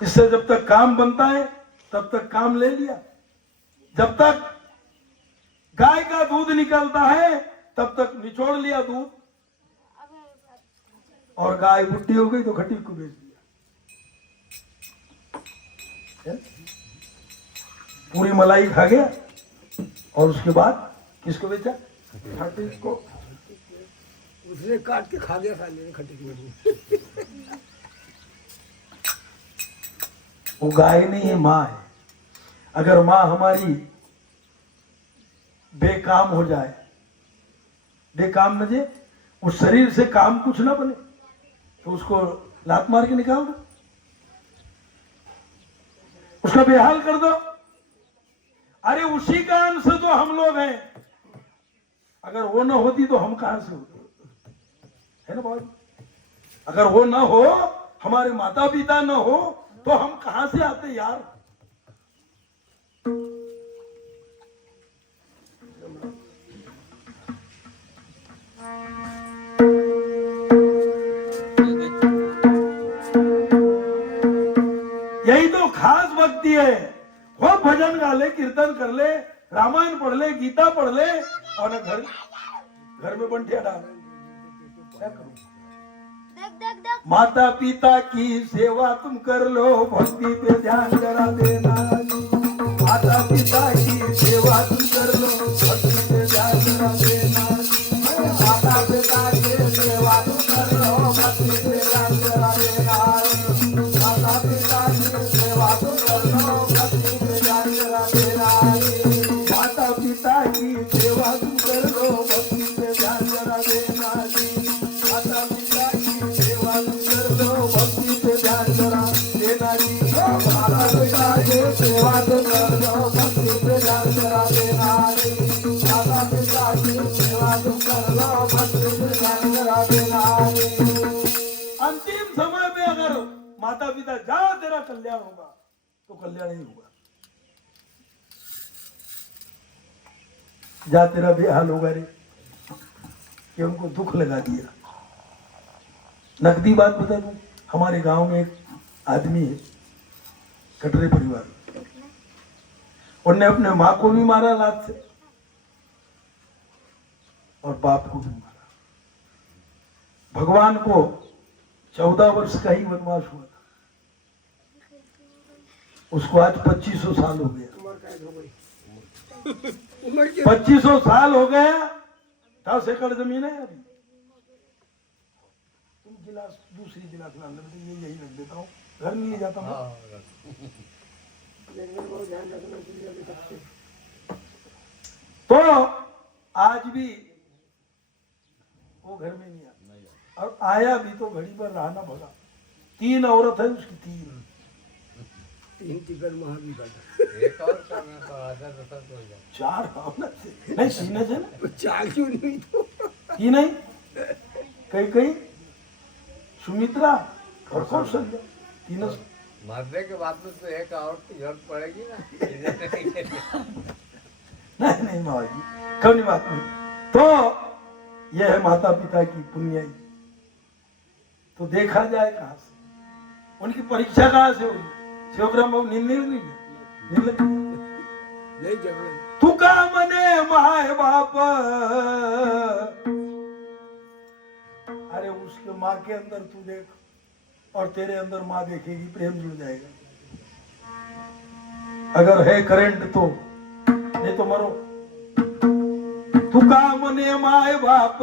इससे जब तक काम बनता है तब तक काम ले लिया जब तक गाय का दूध निकलता है तब तक निचोड़ लिया दूध और गाय बुढ़ी हो गई तो खट्टी को बेच दिया पूरी मलाई खा गया और उसके बाद किसको बेचा खट्टी को उसने काट के खा गया साले ने खट्टी की वो गाय नहीं है माँ है अगर माँ हमारी बेकाम हो जाए बेकाम न जे उस शरीर से काम कुछ ना बने तो उसको लात मार के निकाल दो उसका बेहाल कर दो अरे उसी का अंश तो हम लोग हैं अगर वो ना होती तो हम कहां से होते है ना भाई अगर वो ना हो हमारे माता पिता ना हो तो हम कहां से आते यार यही तो खास भक्ति है वो भजन गा ले कीर्तन कर ले रामायण पढ़ ले गीता पढ़ ले और घर में बंटिया डाल क्या करूं माता पिता की सेवा तुम कर लो भक्ति पे ध्यान जरा देना माता पिता की सेवा तुम कर लो भक्ति पे ध्यान जरा देना माता पिता की सेवा तुम कर लो भक्ति पे ध्यान जरा देना माता पिता की सेवा तुम कर लो भक्ति पे ध्यान जरा देना माता पिता की सेवा तुम कर लो भक्ति पे ध्यान जरा देना माता पिता की सेवा तुम कर लो भक्ति पे ध्यान जरा देना माता पिता की सेवा तुम कर लो भक्ति पे ध्यान जरा देना माता पिता की सेवा तुम कर लो भक्ति पे ध्यान जरा देना अंतिम समय में अगर माता पिता जा तेरा कल्याण होगा तो कल्याण ही होगा जा तेरा बेहाल होगा रे कि उनको दुख लगा दिया नकदी बात बता दूं हमारे गांव में एक आदमी है कटरे परिवार उनने अपने माँ को भी मारा लात से और बाप को भी मारा भगवान को 14 वर्ष का ही वनवास हुआ था उसको आज 2500 साल हो गया उम्र के 2500 साल हो गया 10 एकड़ जमीन है अभी तुम गिलास दूसरी गिलास ला ले ये यही रख देता हूँ घर नहीं ले जाता हूँ तो आज भी वो घर में नहीं आता और आया भी तो घड़ी पर रहना भगा 3 औरत है उसकी 3 टिकट महावीर का एक और करना तो आधा दशक हो जाए 4 औरत से नहीं सीने से ना 4 क्यों नहीं तो ही नहीं कहीं कहीं सुमित्रा और कौशल्या तीनों मरने के बाद में तो एक और की जरूरत पड़ेगी ना नहीं नहीं माँ जी कभी बात नहीं तो यह है माता पिता की पुण्याई तो देखा जाए कहां से उनकी परीक्षा कहां से होगी शिवराम भाऊ निंदले नाही नहीं जगह तुका मने माय बाप, अरे उसके माँ के अंदर तू देख और तेरे अंदर माँ देखेगी, प्रेम जुड़ जाएगा। अगर है करंट तो, नहीं तो मरो। तुका मने माय बाप,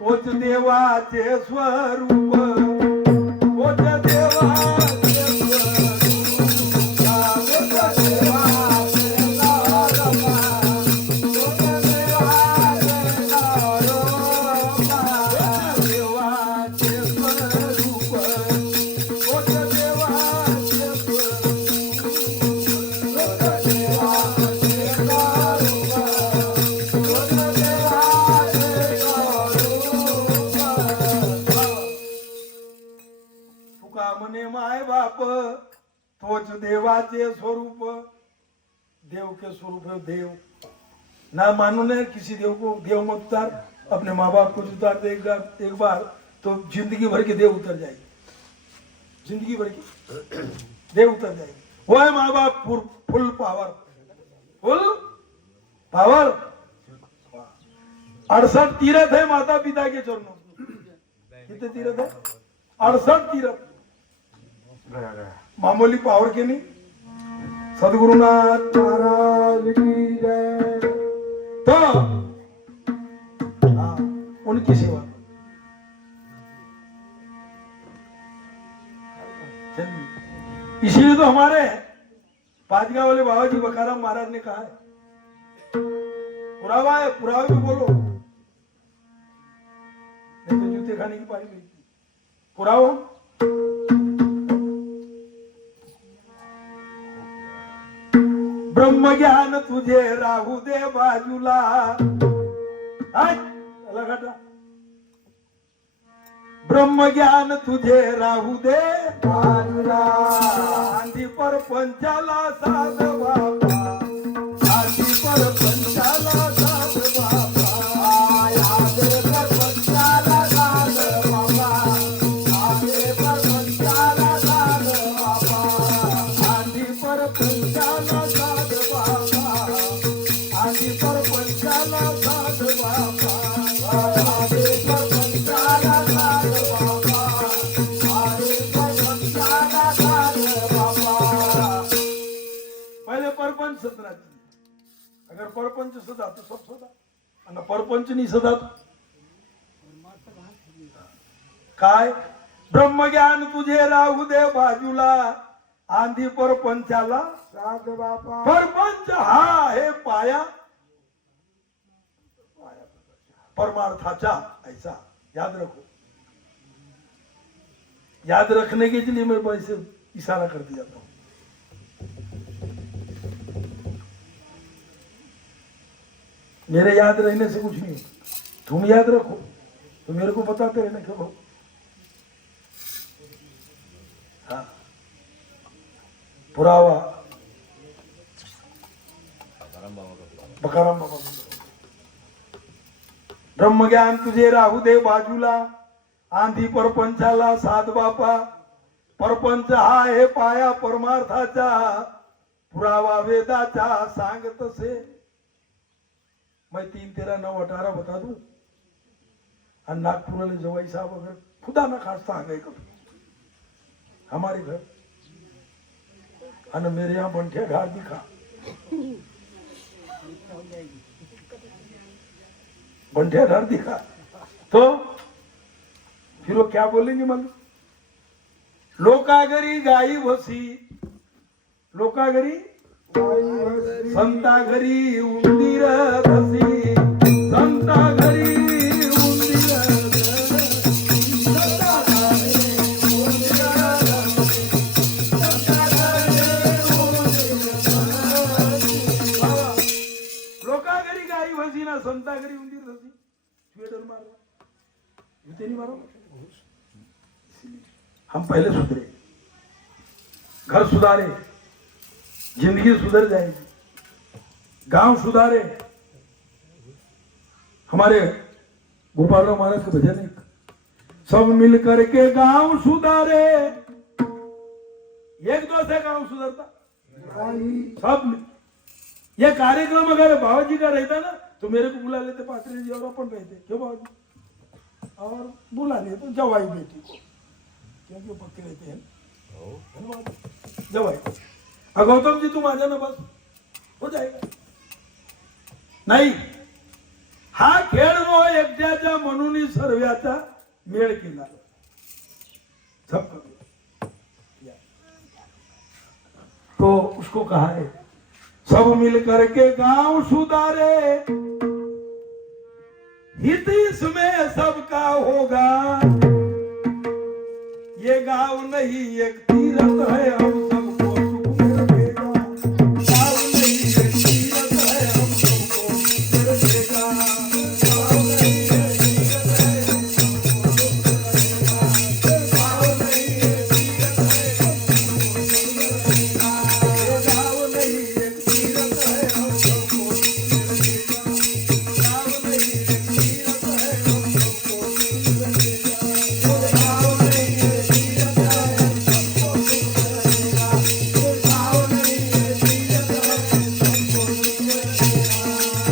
तोच देवाचे स्वरूप, तोच देवाचे म्हणे माय बाप, तोच देवाचे स्वरूप। देव के स्वरूप है देव। ना मानो ने किसी देव को देव मत उतार, अपने माँ बाप को उतार दे एक बार तो जिंदगी भर के देव उतर जाएगी, जिंदगी भर की देव उतर जाएगी। वो है माँ बाप फुल पावर, फुल पावर। 68 तीर्थ है माता पिता के चरणों। कितने तीर्थ है? 68 तीर्थ। मामूली पावर के नहीं। सदगुरुनाथ महाराज की जय। तो उनकी सेवा चलिए। इसीलिए तो हमारे पांचगांव वाले बाबा जी बकाराम महाराज ने कहा है, पुरावा है, पुरावा भी बोलो, नहीं तो जूते खाने की पारी मिलती। पुरावा ब्रह्म ज्ञान तुझे राहू दे बाजूला। ब्रह्म ज्ञान तुझे राहू दे बाजूला। आंधी पर पंचाला साध बाबा, आंधी पर पंचाला साध बाबा, आंधी पर पंचाला साध बाबा, आंधी पर पंचाला साध बाबा, आंधी पर पंचाला साध बाबा, आंधी पर पंचाला साध बाबा, आंधी पर पंचाला साध बाबा, आंधी पर पंचाला साध बाबा। पहले परपंच सत्राची, अगर परपंच सदा तो सब सदा, आणि परपंच नहीं सदा तो काय? ब्रह्मज्ञान तुझे राहू दे बाजूला, आंधी परपंचाला साध बाबा। परपंच हा है पाया परमार्थाचा, ऐसा याद रखो। याद रखने के लिए मैं वैसे इशारा कर दिया था। मेरे याद रहने से कुछ नहीं, तुम याद रखो तो मेरे को बताते रहना क्यों। हाँ, पुरावा बकाराम बाबा। ब्रह्म ज्ञान तुझे राहू दे बाजूला, आंधी परपंचाला साध बापा। परपंच हा हे पाया परमार्थाचा, पुरावा वेदाचा सांगत से। मैं 3, 13, 9, 18 बता दूं। और नागपुर वाले जवाई साहब अगर खुदा ना खास्ता आ गए कभी हमारे घर, और मेरे यहाँ बंठिया घाट दिखा, बंठिया घर दिखा, तो फिर वो क्या बोलेंगे मालूम? लोकागरी गाई भसी, लोकागरी संता घरी उंदीर धसी, संता घरी उंदीर धसी, संता घरी उंदीर धसी, संता घरी उंदीर धसी। लोकागरी गाई भसी ना संता घरी उंदीर धसी। स्वेटर मारो, जूते नहीं मारो। हम पहले सुधरे, घर सुधारे, जिंदगी सुधर जाएगी, गांव सुधारे। हमारे गोपालराव महाराज का भजन है, सब मिलकर के गांव सुधारे। एक दो से गांव सुधरता नहीं सब में। ये कार्यक्रम अगर बाबाजी का रहता ना तो मेरे को बुला लेते पात्रे जी और अपन रहते क्यों बाबाजी और बुला लिए तो जवाई बेटी को क्योंकि वो पक्के रहते हैं है ना बाबाजी? जवाई गौतम जी तुम आ जाना बस हो जाएगा नाही हा खेळ नो एकट्याच्या म्हणून सर्व्याचा मेळ केला सबको तो उसको कहा है सब मिल करके गांव सुधारे हित इसमें सबका होगा ये गांव नहीं एक तीरथ है हम सबको सुख में रखेगा गांव नहीं एक तीरथ है हम सबको सुख में रखेगा गांव नहीं एक तीरथ है हम सबको सुख में रखेगा गांव नहीं एक तीरथ है हम सबको सुख में रखेगा गांव नहीं एक तीरथ है हम सबको सुख में रखेगा गांव नहीं एक तीरथ है हम सबको सुख में रखेगा गांव नहीं एक तीरथ है हम सबको सुख में रखेगा गांव नहीं एक तीरथ है हम सबको सुख में रखेगा।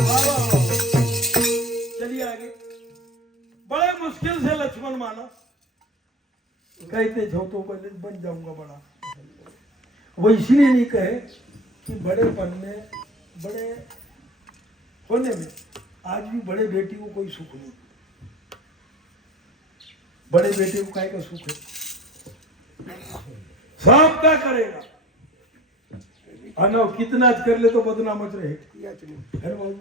वाह वाह वाह। चलिए आगे। बड़े मुश्किल से लक्ष्मण माना कहते छो तो पहले बन जाऊंगा बड़ा वो इसलिए नहीं कहे कि बड़ेपन में बड़े होने में आज भी बड़े बेटी को कोई सुख नहीं बड़े बेटे को काय का सुख है सब क्या करेगा अनव कितना कर ले तो बदनामच रहे किया तुमने है ना बाबू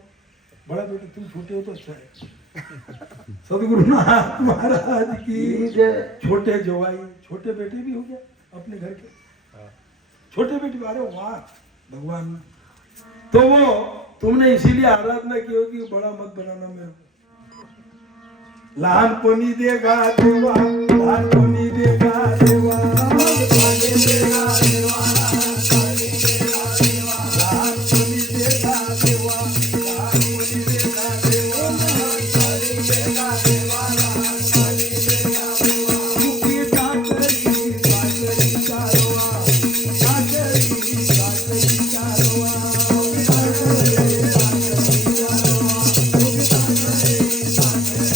बड़ा बेटा तुम छोटे हो तो अच्छा है सदगुरुनाथ महाराज की छोटे जवाई छोटे बेटे भी हो गया अपने घर के छोटे बेटे अरे वाह भगवान तो वो तुमने इसीलिए आराधना की होगी बड़ा मत बनाना मेरे को लहानपणी देगा देवा लहानपणी देगा देवा लहानपणी देगा देवा लहानपणी देगा देवा लहानपणी देगा देवा लहानपणी देगा देवा लहानपणी देगा देवा लहानपणी देगा देवा सुखी सासरी सासरी चालवा सासरी सासरी चालवा सासरी सासरी चालवा सुखी सासरी सासरी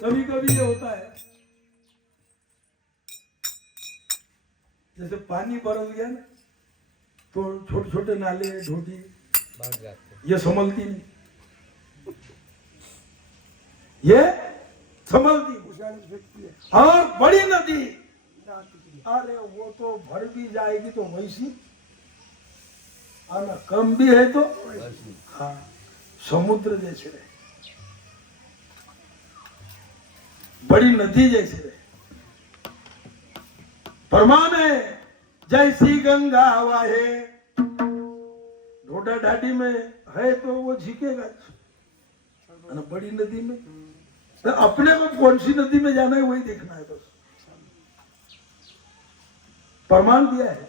कभी कभी ये होता है जैसे पानी बरस गया ना तो छोटे छोटे नाले ढोटी बढ़ जाते ये संभलती नहीं ये संभलती नहीं। उस वाले व्यक्ति है और बड़ी नदी रात की अरे वो तो भर भी जाएगी तो वैसी आना कम भी है तो हाँ समुद्र जैसे रहे बड़ी नदी जैसे रहे प्रमाण है जैसी गंगा वाहे ढोडा ढाडी में है तो वो झिकेगा और बड़ी नदी में तो अपने को कौन सी नदी में जाना है वही देखना है बस प्रमाण दिया है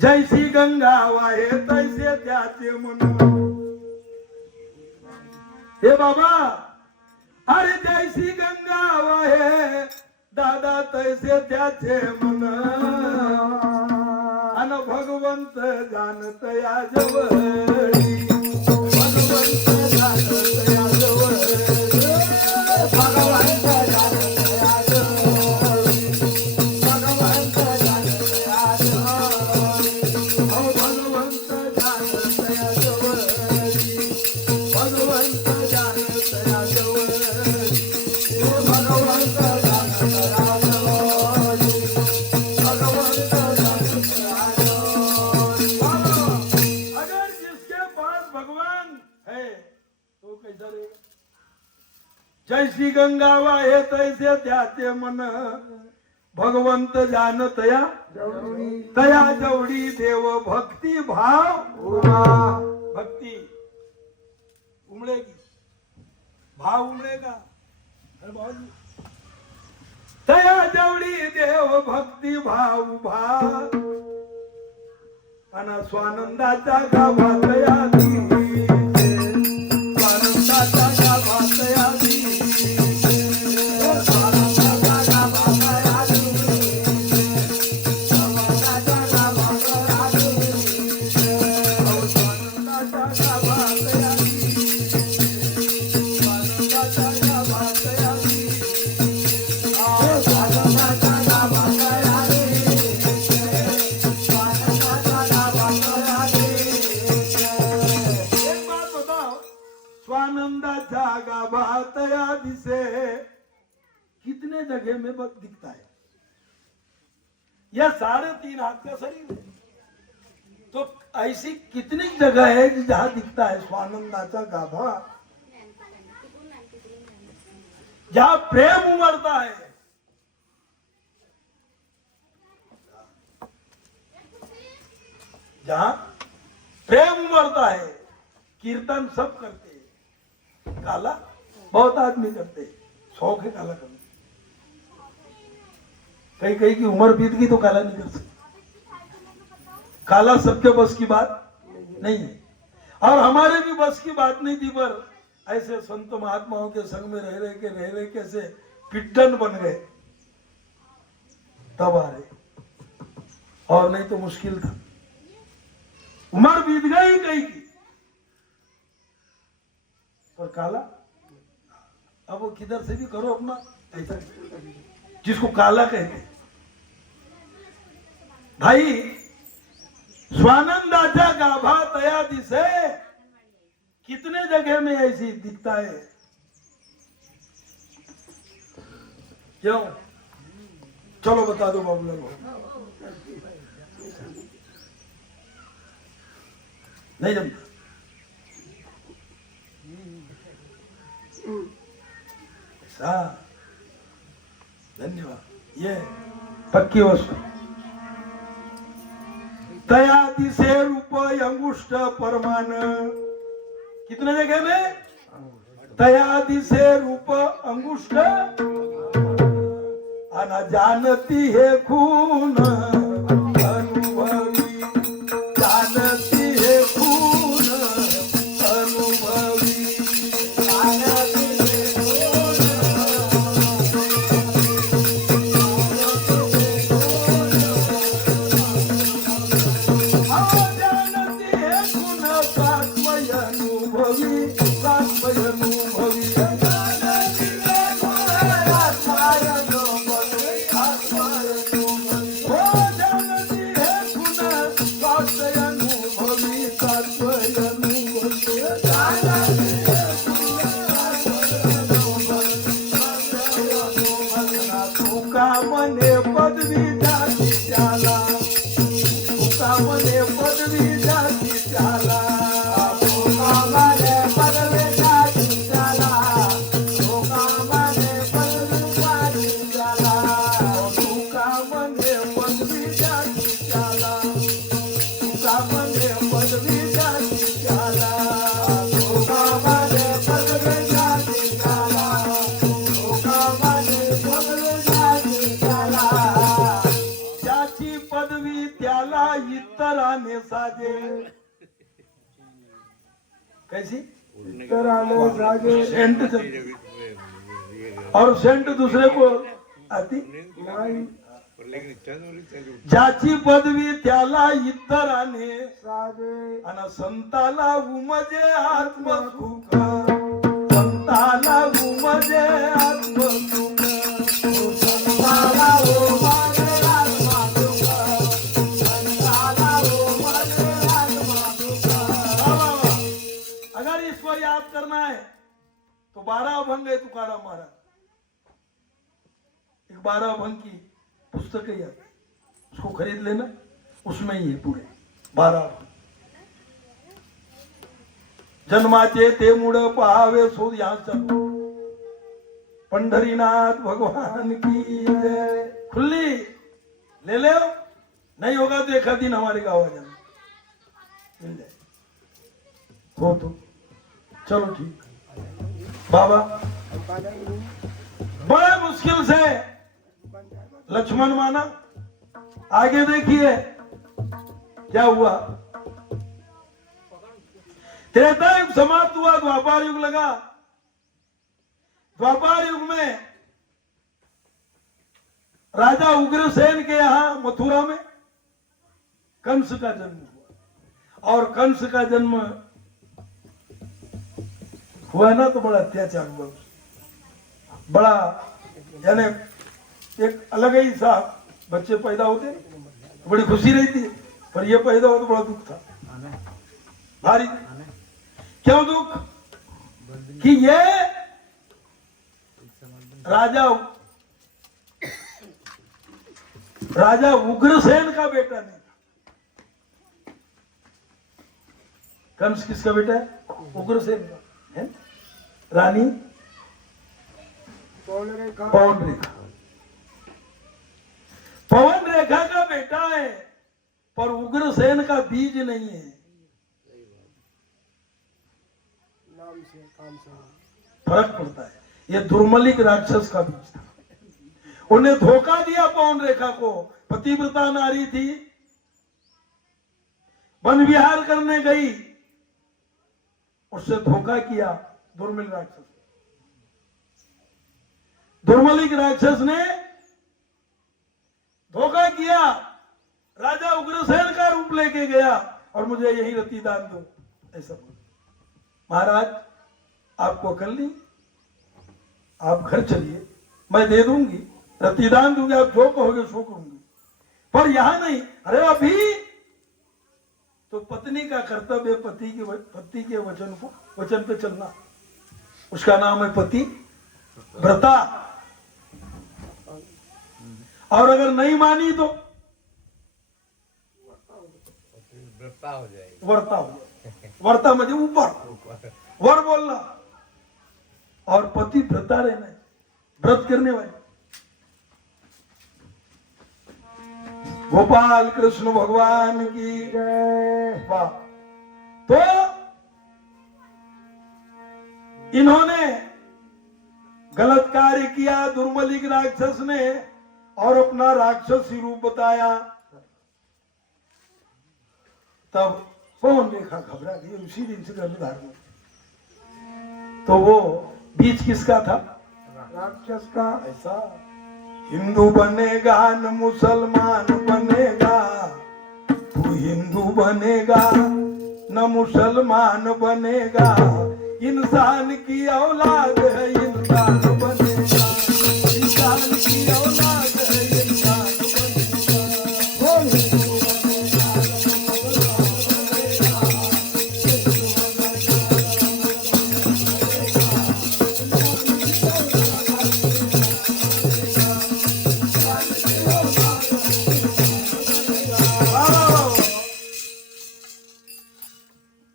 जैसी गंगा वाहे तैसे त्याचे मन हे बाबा अरे जैसी गंगा वाहे दादा तैसे त्याचे मन अन भगवंत जानत या जवळी भगवंत जानत या जवळी भगवंत जानत या जवळी भगवंत जानत या जवळी हो भगवंत जानत या जवळी भगवंत जानत या जवळी हो भगवंत जानत या जवळी भगवंत जानत या जवळी। अगर जिसके पास भगवान है तो कैसा रहेगा जैसी गंगा वाहे तैसे त्याचे मन भगवंत जानत या तया जवडी देव भक्ती भाव भक्ती उमड़ेगी भाव उमड़ेगा अरे बाबूजी तया जवडी देव भक्ती भाव भाव अना स्वानंदाचा गाभात यादी स्वानंदाचा गाभात यादी स्वानंदाचा गाभात यादी जगह में बस दिखता है। यह 3.5 हाथ का शरीर है, तो ऐसी कितनी जगह है कि जहां दिखता है स्वानंदाचा गाभा, जहां प्रेम उमड़ता है, जहां प्रेम उमड़ता है। कीर्तन सब करते हैं, काला बहुत आदमी करते हैं, शौक है काला करने। कहीं कहीं की उम्र बीत गई तो काला नहीं कर सकते। काला सबके बस की बात नहीं है, और हमारे भी बस की बात नहीं थी, पर ऐसे संत महात्माओं के संग में रह रहे के ऐसे पिड्डन बन गए, तब आ रहे, और नहीं तो मुश्किल था। उम्र बीत गई कहीं की, पर काला अब वो किधर से भी करो अपना ऐसा, जिसको काला कहते हैं। भाई स्वानंदाचा गाभा तया दिसे, कितने जगह में ऐसी दिखता है। क्यों? चलो बता दो बाबू लोगों, नहीं जमता। ऐसा, धन्यवाद। ये पक्की वस्तु। तया दिसे रूप अंगुष्ठ परमान, कितने जगह में? तया दिसे रूप अंगुष्ठ, अन जानती है खून अनुभवी, जानती है खून अनुभवी, जानती है जानती है खून सात्मय अनुभवी, सात्मय अनुभवी, जानती है खून आत्मय अनुभवी, आत्मय अनुभवी, ओ जानती है खून सात्मय अनुभवी, सात्मय अनुभवी, जानती है खून सात्मय अनुभवी, तुका मने पदवी जाती त्याला, तुका मने पदवी जाती त्याला, तुका मने पदवी जाती त्याला, तुका मने पदवी जाती त्याला, तुका मने पदवी जाती त्याला, तुका मने पदवी जाती त्याला, तुका मने पदवी जाती त्याला, तुका मने पदवी जाती त्याला, ज्याची पदवी त्याला इतराने साजे, कैसी? इतराने साजे, सेंट चलती, और सेंट दूसरे को आती नहीं। ज्याची पदवी त्याला इतराने साजे, आणि संताला उमजे आत्मसुख, संताला उमजे आत्मसुख, संताला उमजे आत्मसुख, संताला उमजे आत्मसुख। अगर इसको याद करना है तो 12 अभंग है तुकाराम महाराज, एक 12 अभंग की पुस्तक है, उसको खरीद लेना, उसमें ही है पूरे 12 अभंग। जन्माचे ते मुड पहावे शोध यहाँ चलो, पंढरीनाथ भगवान की जय। खुली ले ले, नहीं होगा तो एक दिन हमारे गाँव आ जाना, मिल जाए हो तो चलो ठीक। बाबा बड़े मुश्किल से लक्ष्मण माना, आगे देखिए क्या हुआ। त्रेता युग समाप्त हुआ, द्वापर युग लगा। द्वापर युग में राजा उग्रसेन के यहां मथुरा में कंस का जन्म हुआ, और कंस का जन्म हुआ ना तो बड़ा अत्याचार हुआ, बड़ा यानी एक अलग ही सा। बच्चे पैदा होते तो बड़ी खुशी रहती है, पर ये पैदा हो तो बड़ा दुख था, भारी। क्यों दुख? कि ये राजा राजा उग्रसेन का बेटा नहीं था। कंस किसका बेटा है? उग्रसेन का है। रानी पवन रेखा पवन रेखा, पवन रेखा का बेटा है, पर उग्रसेन का बीज नहीं है। नाम से काम से फर्क पड़ता है। ये दुर्मलिक राक्षस का बीज था। उन्हें धोखा दिया पवन रेखा को। पतिव्रता नारी थी, वन विहार करने गई, उससे धोखा किया दुर्मिल राक्षस। दुर्मलिक राक्षस ने धोखा किया, राजा उग्रसेन का रूप लेके गया और मुझे यही रति दान दो, ऐसा बोला। महाराज आपको अकल नहीं, आप घर चलिए, मैं दे दूंगी, रतिदान दूंगी, आप जो कहोगे सो करूंगी, पर यहां नहीं। अरे अभी तो पत्नी का कर्तव्य पति के वचन पे चलना, उसका नाम है पति व्रता। और अगर नहीं मानी तो व्रता हो जाएगी। वर्ता हो जाए। वर्ता मुझे ऊपर वर बोलना, और पति व्रता रहना है, व्रत करने वाले। गोपाल कृष्ण भगवान की जय। वाह। तो इन्होंने गलत कार्य किया दुर्मलिक राक्षस ने, और अपना राक्षसी रूप बताया। तब पवन रेखा घबरा गई, उसी दिन से गर्भधारण। तो वो बीज किसका था? राक्षस का। ऐसा हिंदू बनेगा न मुसलमान बनेगा, तू हिंदू बनेगा न मुसलमान बनेगा, इंसान की औलाद है इंसान बनेगा, इंसान की औलाद है इंसान बनेगा।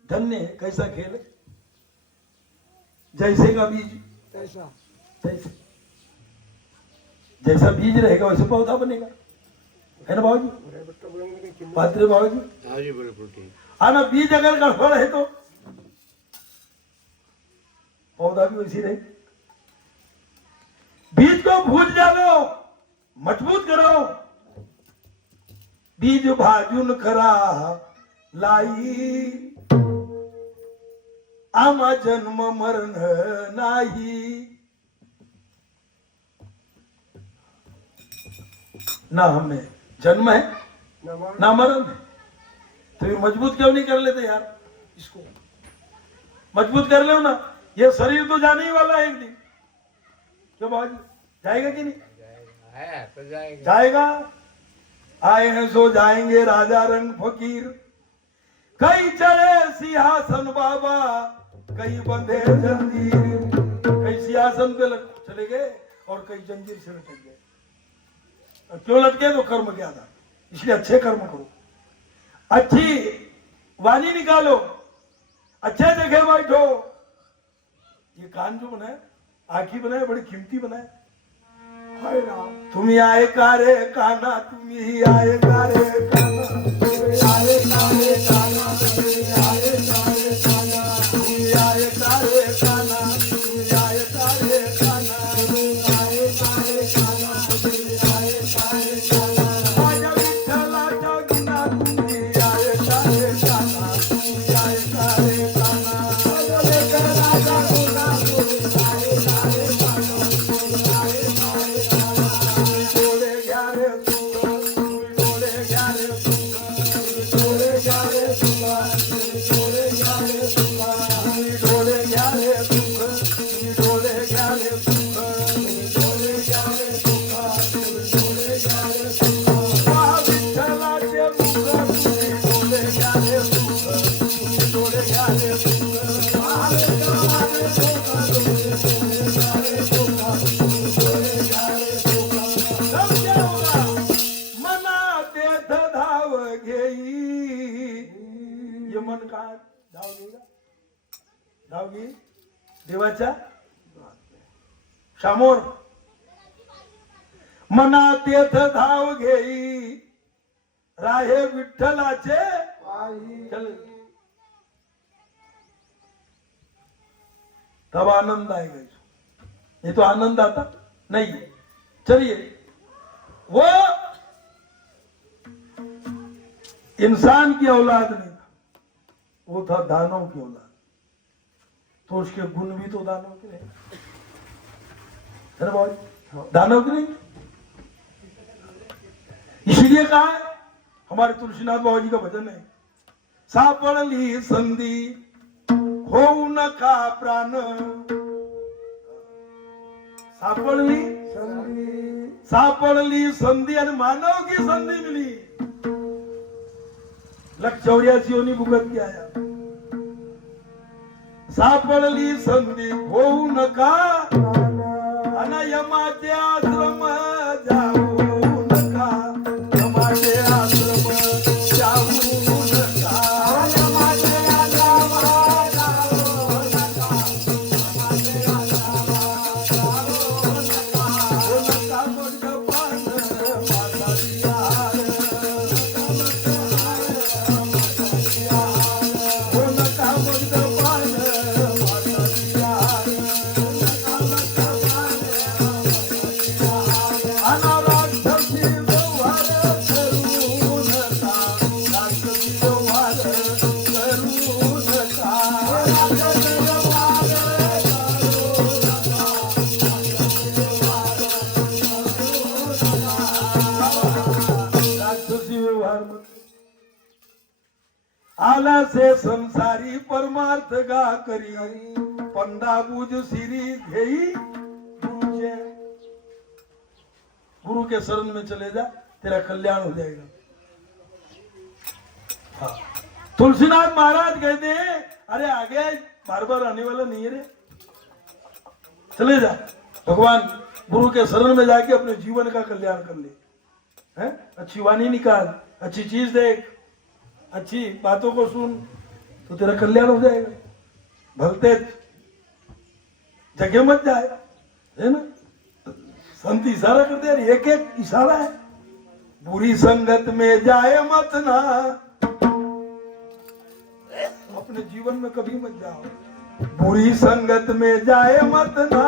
धन्य है, कैसा खेल है। जैसे का बीज ऐसा तैसे, जैसा बीज रहेगा वैसे पौधा बनेगा, है ना बाबूजी? अरे बट्टा बोलेंगे कि किम्मत पात्र बाबूजी, हाँ जी बिल्कुल ठीक। हाँ ना। बीज अगर गड़बड़ है तो पौधा भी वैसी रहे। बीज को भूल जानो, मजबूत करो। बीज भाजुन करा लाई, आमा जन्म मरण नाही। ना हमें जन्म है ना मरण है, तो ये मजबूत क्यों नहीं कर लेते यार? इसको मजबूत कर लो ना। ये शरीर तो जाने ही वाला है एक दिन। क्यों बाबू, जाएगा कि नहीं? है तो जाएगा। जाएगा। आए हैं सो जाएंगे, राजा रंग फकीर। कई चढ़े सिंहासन बाबा, कई बंधे जंजीर। कई सिंहासन पे चले गए और कई जंजीर से लटक गए। और क्यों लटके? तो कर्म क्या था, इसलिए अच्छे कर्म करो, अच्छी वाणी निकालो, अच्छे जगह बैठो। ये कान जो बनाए, आंखी बनाए, बड़ी कीमती बनाए। हाय राम, तुम आए कारे काना, तुम ही आए कारे काना, आए कारे काना, आए कारे काना, तुम आए कारे काना, तुम आए कारे काना, आए कारे काना, आए कारे काना। राजा विठ्ठलाचा गुणा, तुम ही आए कारे काना, तुम आए कारे काना। राजा गुणा, तुम आए कारे काना, तुम आए कारे काना। डोळे घ्या रे सूर, डोळे घ्या घेई यमन काय धाव घेई धाव घेई देवाच्या समोर मना तेथ धाव घेई राहे विठ्ठलाचे चल तब आनंद आएगा ये तो आनंद आता नहीं। चलिए वो इंसान की औलाद नहीं था, वो था दानव की औलाद, तो उसके गुण भी तो दानव के नहीं है ना बाबू, दानव के नहीं। इसीलिए कहा है हमारे तुलसीनाथ बाबा जी का भजन है, सापड़ ली संधि हो नका प्राण, सापडली संधी आणि मानव की संधी मिली, 184 योनी भुगत के आया। सापडली संधी होऊ नका आणि यमाचे आश्रम जाऊ नका, यमाचे आश्रम जाऊ नका, यमाचे आश्रम जाऊ नका, आला से संसारी परमार्थ गा करी, पंडा बुझ सिरी घेई गुरु, गुरु के शरण में चले जा, तेरा कल्याण हो जाएगा। हाँ। तुलसीनाथ महाराज कहते हैं अरे आगे बार बार आने वाला नहीं है रे, चले जा, भगवान गुरु के शरण में जाके अपने जीवन का कल्याण कर ले, हैं? अच्छी वाणी निकाल, अच्छी चीज देख, अच्छी बातों को सुन, तो तेरा कल्याण हो जाएगा। भलते जगह मत जाए, है ना, संत इशारा करते हैं, एक एक इशारा है, बुरी संगत में जाए मत ना, अपने जीवन में कभी मत जाओ, बुरी संगत में जाए मत ना,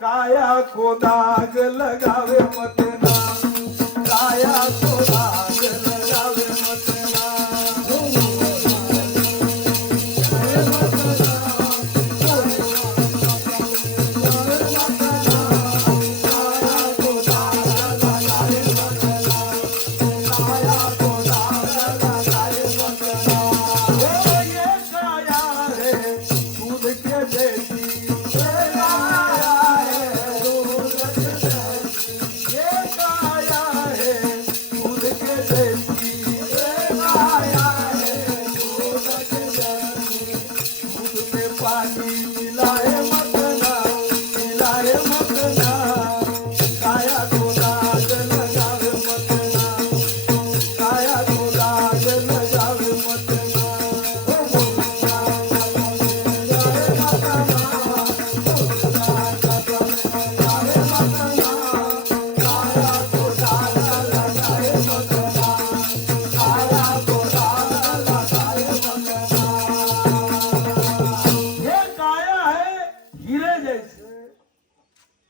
काया को दाग लगावे मत ना, काया को दाग लगावे मत ना,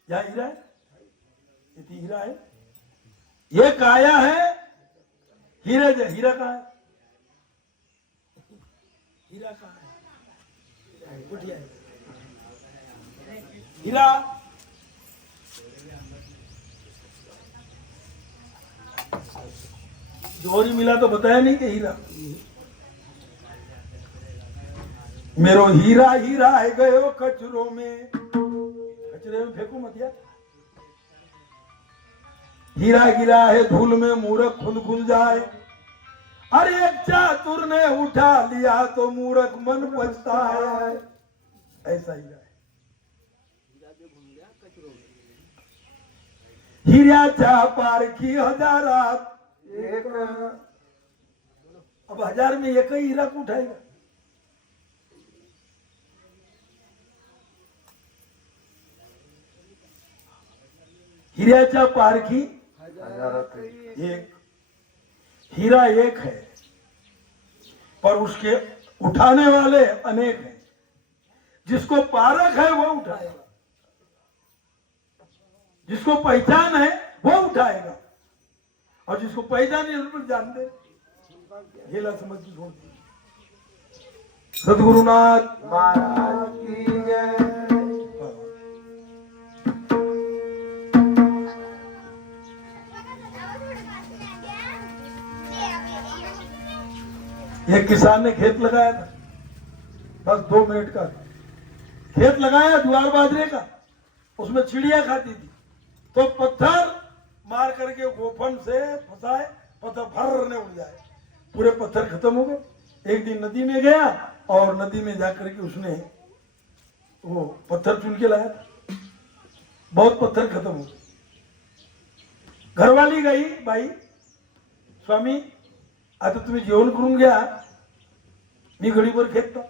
हीरा है, ये हीरा है, ये काया है हीरे, हीरा कहाँ है, हीरा कहाँ है, कुटिया है हीरा, जोहरी मिला तो बताया नहीं कि हीरा, मेरो हीरा हीरा है गयो कचरों में, कचरे में फेंकू मत यार, हीरा गिरा है धूल में मूर्ख खुद खुल जाए, अरे एक चातुर ने उठा लिया तो मूर्ख मन पछता है, ऐसा हीरा है। हिऱ्याच्या पारखी हजारात एक, अब 1000 में एक ही हीरा को उठाएगा। हिऱ्याच्या पारखी एक, हीरा एक है पर उसके उठाने वाले अनेक हैं। जिसको पारख है वो उठाएगा, जिसको पहचान है वो उठाएगा, और जिसको पहचान नहीं उसको जान दे हेला समझ के छोड़ दिया। सदगुरुनाथ महाराज की जय। एक किसान ने खेत लगाया था, बस 2 मिनट का खेत लगाया ज्वार बाजरे का, उसमें चिड़िया खाती थी, तो पत्थर मार करके गोफन से फंसाए, पत्थर भरने उड़ जाए, पूरे पत्थर खत्म हो गए। एक दिन नदी में गया और नदी में जाकर के उसने वो पत्थर चुन के लाया था, बहुत पत्थर खत्म हो गए। घरवाली गई, बाई स्वामी आता तुम्ही जेवण करून घ्या, मी घडीभर खेळता।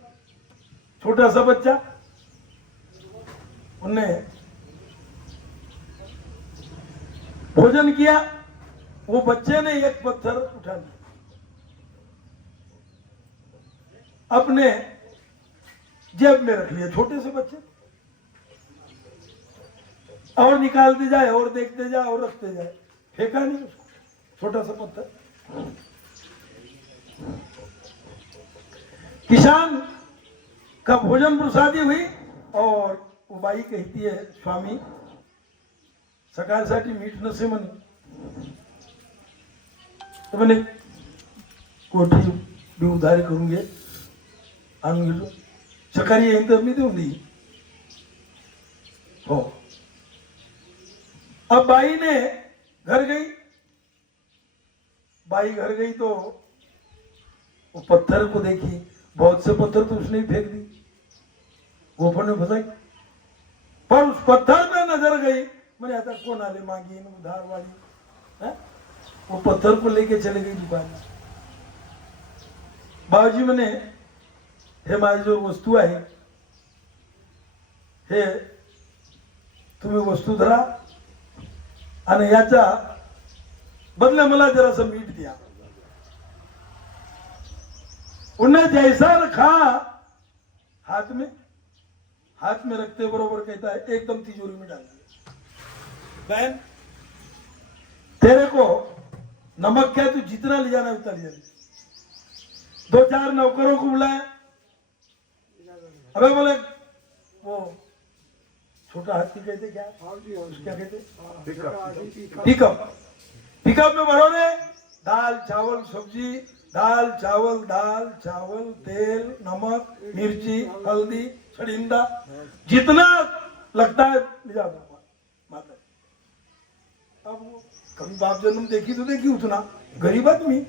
छोटा सा बच्चा, उनने भोजन किया, वो बच्चे ने एक पत्थर उठा लिया, अपने जेब में रख लिया, छोटे से बच्चे, और निकालते जाए और देखते जाए और रखते जाए, फेंका नहीं उसको, छोटा सा पत्थर। किसान का भोजन प्रसादी हुई और वो बाई कहती है, स्वामी सकाळसाठी मीठ नसे म्हणे, तर म्हणे कोठी बी उधार करून घे, आणून घेतो, सकाळी येईन तर मी देऊन देईन। हो, अब बाई ने घर गई, बाई घर गई तो वो पत्थर को देखी, बहुत से पत्थर तो उसने ही फेंक दी, गोफन में फंसाई, पर उस पत्थर पे नजर गई, मैंने आता कौन आले मांगी उधार वाली है? वो पत्थर को लेके चले गई दुकान में। बाबूजी म्हणे हे माझी जो वस्तू आहे, हे तुम्ही वस्तू धरा आणि याच्या बदले मला जरासं मीठ द्या। उन्हें जैसा रखा हाथ में रखते बरोबर कहता है एकदम तिजोरी में डाल दिया। बहन तेरे को नमक क्या, तू जितना ले जाना उतना ले जाना। 2-4 नौकरों को बुलाया, अबे बोले वो छोटा हाथी कहते क्या, क्या कहते, पिकअप में भरो रे, दाल चावल सब्जी, दाल चावल तेल नमक मिर्ची हल्दी छड़िंदा जितना लगता है ले जाओ माता। अब वो कभी बाप जन्म देखी तो देखी उतना, गरीब आदमी।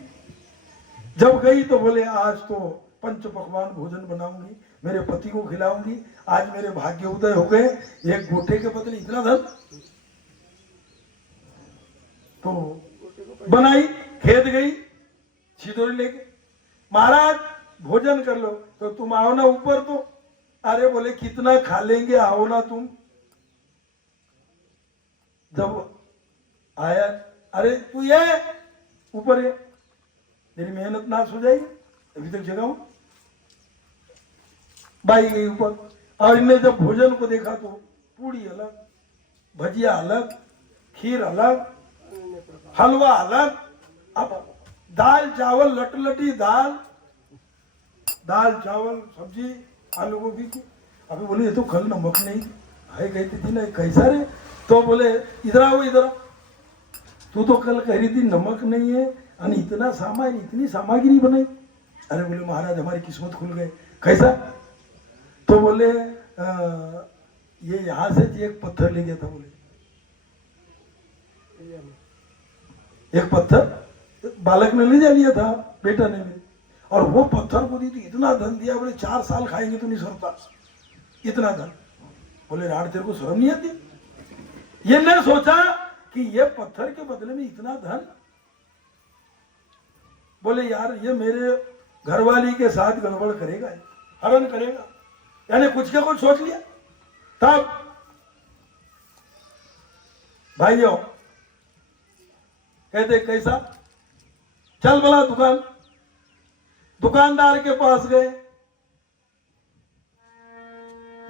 जब गई तो बोले आज तो पंच पकवान भोजन बनाऊंगी, मेरे पति को खिलाऊंगी, आज मेरे भाग्य उदय हो गए, एक गोटे के बदले इतना धन। तो बनाई, खेत गई, छिदोरी लेके, महाराज भोजन कर लो, तो तुम आओ ना ऊपर। तो अरे बोले कितना खा लेंगे, आओ ना तुम। जब आया, अरे तू ये ऊपर है, मेरी मेहनत नाश हो जाएगी, अभी तक जगाऊं। बाई गई ऊपर, और इनने जब भोजन को देखा तो पूड़ी अलग, भजिया अलग, खीर अलग, हलवा अलग, अब दाल चावल लटलटी दाल चावल सब्जी आलू गोभी की। अभी बोले ये तो कल नमक नहीं है, कहती थी ना कैसा रे, तो बोले इधर आओ इधर, तू तो कल कह रही थी नमक नहीं है और इतना सामान इतनी सामग्री बनाई। अरे बोले महाराज हमारी किस्मत खुल गए। कैसा? तो बोले ये यहाँ से एक पत्थर ले गया था, बोले एक पत्थर बालक ने ले जा लिया था, बेटा ने भी, और वो पत्थर को दी थी, इतना धन दिया, बोले 4 साल खाएंगे तो नहीं सरता इतना धन। बोले राड तेरे को शर्म नहीं आती? ये ने सोचा कि ये पत्थर के बदले में इतना धन, बोले यार ये मेरे घरवाली के साथ गड़बड़ करेगा, हरण करेगा, यानी कुछ का कुछ सोच लिया। तब भाइयों कहते कैसा, चल बोला दुकानदार के पास गए।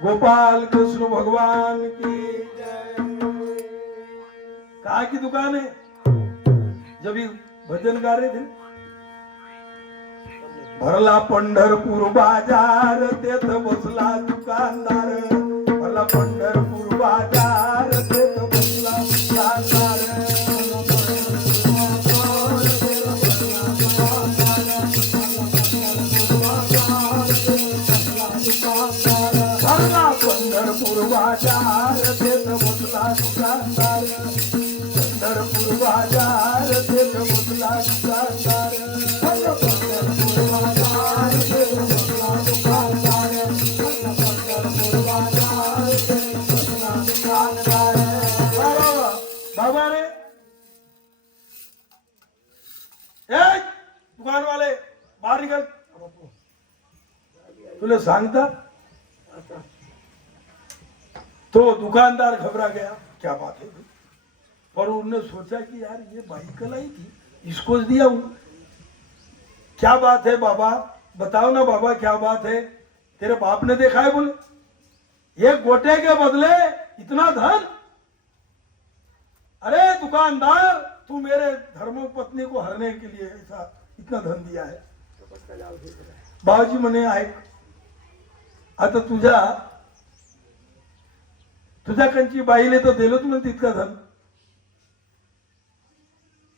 गोपाल कृष्ण भगवान की जय। कहाँ की दुकान है? जब ये भजन गा रहे थे, भरला पंढरपूर बाजार तेथ बसला दुकानदार, भरला पंढरपूर बाजार तेथ बसला दुकानदार। भरला पंढरपूर बाजार तेथ बसला दुकानदार, पंढरपूर बाजार तेथ बसला दुकानदार। बाबा रे दुकान वाले बाहर निकल, तुले सांगता। तो दुकानदार घबरा गया, क्या बात है, पर उन्होंने सोचा कि यार ये बाई कलाई थी, इसको दिया हूं, क्या बात है बाबा, बताओ ना बाबा क्या बात है, तेरे बाप ने देखा है? बोले एक गोटे के बदले इतना धन? अरे दुकानदार, तू मेरे धर्म पत्नी को हरने के लिए ऐसा इतना धन दिया है। बाबूजी म्हणे ऐक, आता तुझ्या कंची बाईले तर दिलं तू म्हणते इतका धन,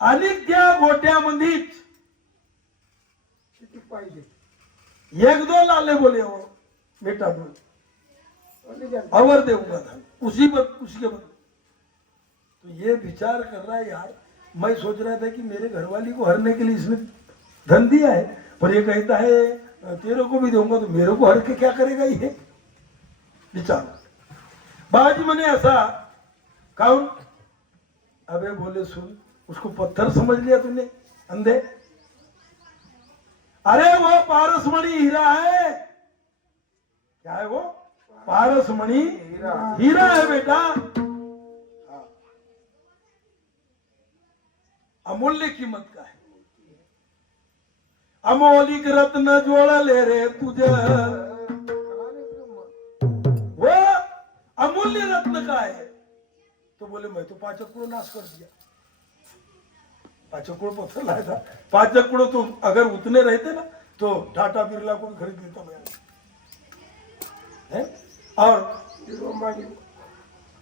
आणि त्या गोट्यामध्येच किती पाहिजे? एक दो लाले बोले हो बेटा, बोले अवर देऊंगा धन उसके बदले। तो ये विचार कर रहा है यार, मैं सोच रहा था कि मेरे घरवाली को हरने के लिए इसने धन दिया है, पर ये कहता है तेरे को भी दूंगा, तो मेरे को हर के क्या करेगा ये विचार। बाजी मैंने ऐसा कौन? अबे बोले सुन, उसको पत्थर समझ लिया तूने अंधे? अरे वो पारसमणि हीरा है। क्या है वो? पारसमणि हीरा है बेटा, अमूल्य कीमत का है। अमोलिक रत्न जोड़ ले रे तुझे, वो अमूल्य रत्न का है। तो बोले मैं तो 5 करोड़ नाश कर दिया, 5 करोड़ पत्थर लाया था, 5 करोड़ तो अगर उतने रहते ना तो टाटा बिरला को भी खरीद लेता मैं, और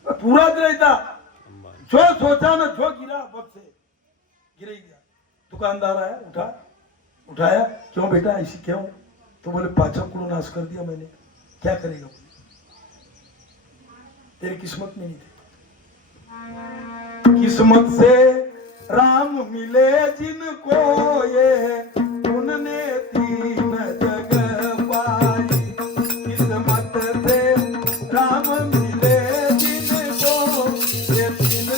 पूरा रहता। जो सोचा ना, जो गिरा बस से गिर ही गया। दुकानदार आया, उठाया, क्यों बेटा ऐसी क्यों? तो बोले 5 करोड़ नाश कर दिया मैंने, क्या करेगा? तेरी किस्मत में नहीं थे। किस्मत से राम मिले जिनको, ये उनने 3 जग पाई। किस्मत से राम मिले जिनको, ये 3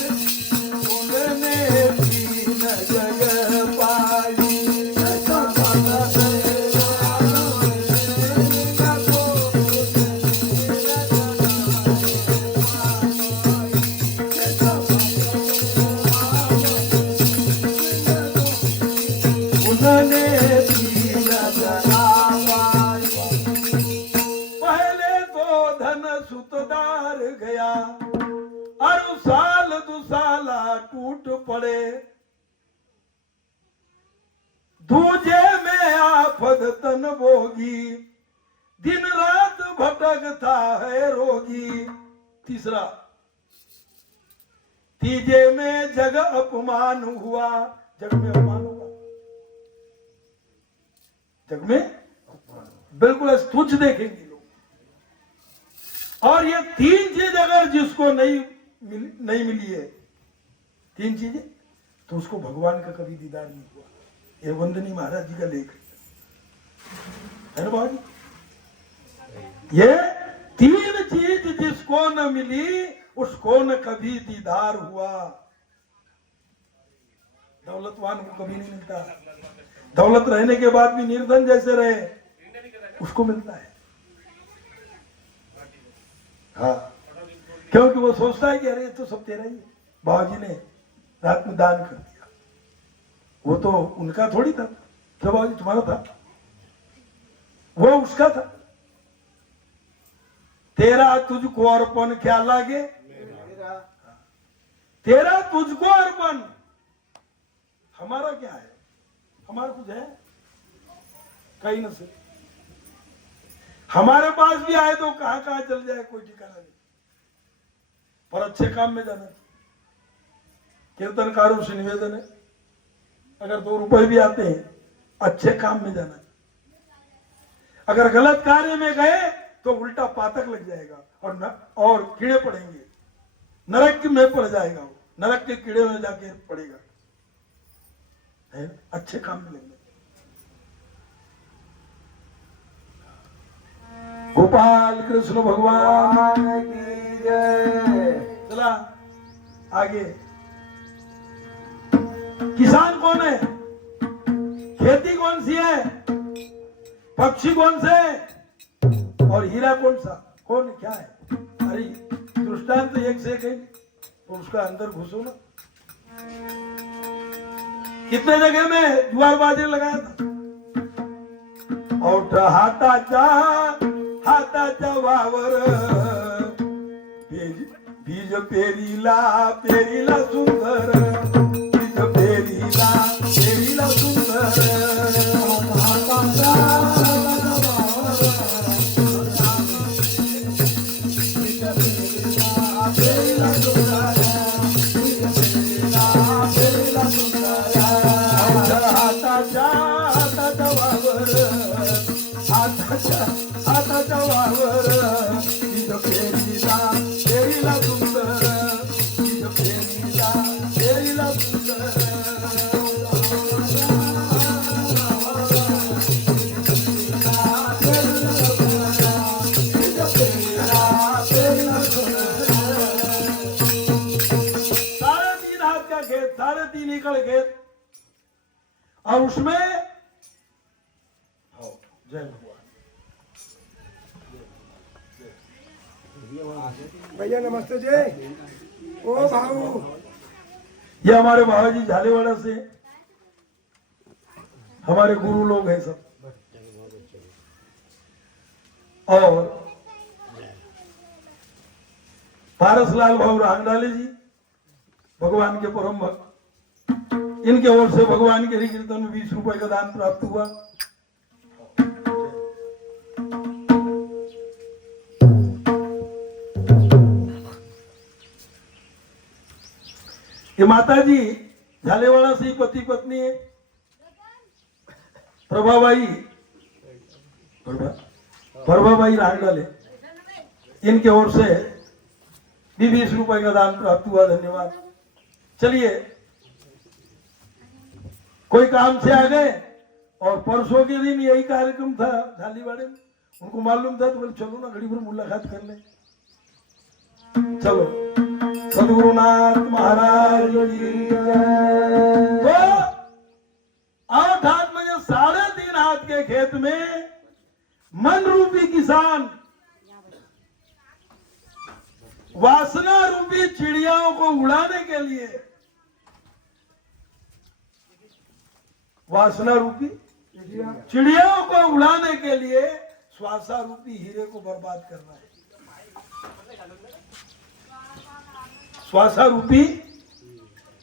उनने 3 जग पाई। पहले तो धन सुतदार गया, और साल दुसाला टूट पड़े। दूजे में आफत तन भोगी, दिन रात भटकता है रोगी। तीसरा, तीजे में जग अपमान हुआ, जग में अपमान हुआ, जग में बिल्कुल तुच्छ देखेंगे लोग। और ये 3 चीज अगर जिसको नहीं मिली है, 3 चीजें, तो उसको भगवान का कभी दीदार नहीं हुआ। ये वंदनी महाराज जी का लेख है ना बाबू? ये 3 चीज जिसको न मिली उसको न कभी दीदार हुआ। दौलतवान को कभी नहीं मिलता, दौलत रहने के बाद भी निर्धन जैसे रहे, उसको मिलता है। हाँ, क्योंकि वो सोचता है कि अरे ये तो सब तेरा ही है, बाबा जी ने रात में दान कर दिया, वो तो उनका थोड़ी था। क्या बाबा जी तुम्हारा था? वो उसका था। तेरा तुझको अर्पण क्या लागे, तेरा तुझको अर्पण। हमारा क्या है? हमारा कुछ है कहीं न से। हमारे पास भी आए तो कहां कहां चल जाए कोई ठिकाना नहीं, पर अच्छे काम में जाना चाहिए। कीर्तनकारों से निवेदन है, अगर 2 रुपए भी आते हैं, अच्छे काम में जाना चाहिए। अगर गलत कार्य में गए तो उल्टा पातक लग जाएगा और कीड़े पड़ेंगे, नरक में पड़ जाएगा, वो नरक के कीड़े में जाके पड़ेगा। है? अच्छे काम में लगना। गोपाल कृष्ण भगवान की जय। चला आगे। किसान कौन है? खेती कौन सी है? पक्षी कौन से? और हीरा कौन सा? कौन क्या है? अरे दृष्टांत तो एक से एक है, तो उसका अंदर घुसो ना। कितने जगह में जुआर बाजी लगाया था? और हाताचा वावर बीज पेरीला पेरीला सुंदर, बीज पेरीला पेरीला सुंदर, हाताचा पेरीला सुंदर, पेरीला सुंदर, हाताचा वावर, हाताच्या वावर बीज पेरीला पेरीला सुंदर, बीज पेरीला पेरीला सुंदर, साढ़े 3 हाथ का खेत, 3.5 एकड़ खेत, और उसमें जय भगवान। भैया नमस्ते जी। ओ भाऊ, ये हमारे बाबा जी झालेवाड़ा से, हमारे गुरु लोग हैं सब। और पारसलाल भाऊ रांगडाले जी भगवान के परम भक्त, इनके ओर से भगवान के हरि कीर्तन में 20 रुपए का दान प्राप्त हुआ। ये माता जी झालेवाड़ा से ही पति पत्नी है, प्रभाबाई रांगडाले, इनके ओर से भी 20 रुपए का दान प्राप्त हुआ। धन्यवाद। चलिए, कोई काम से आ गए और परसों के दिन यही कार्यक्रम था झालीवाड़े में, उनको मालूम था तो बोले चलो ना घड़ी भर मुलाकात कर ले। चलो, सदगुरुनाथ महाराज की जय। तो 8 हाथ में 3.5 हाथ के खेत में मन रूपी किसान वासना रूपी चिड़ियाओं को उड़ाने के लिए, वासना रूपी चिड़ियाओं को उड़ाने के लिए श्वासा रूपी हीरे को बर्बाद करना है। श्वासा रूपी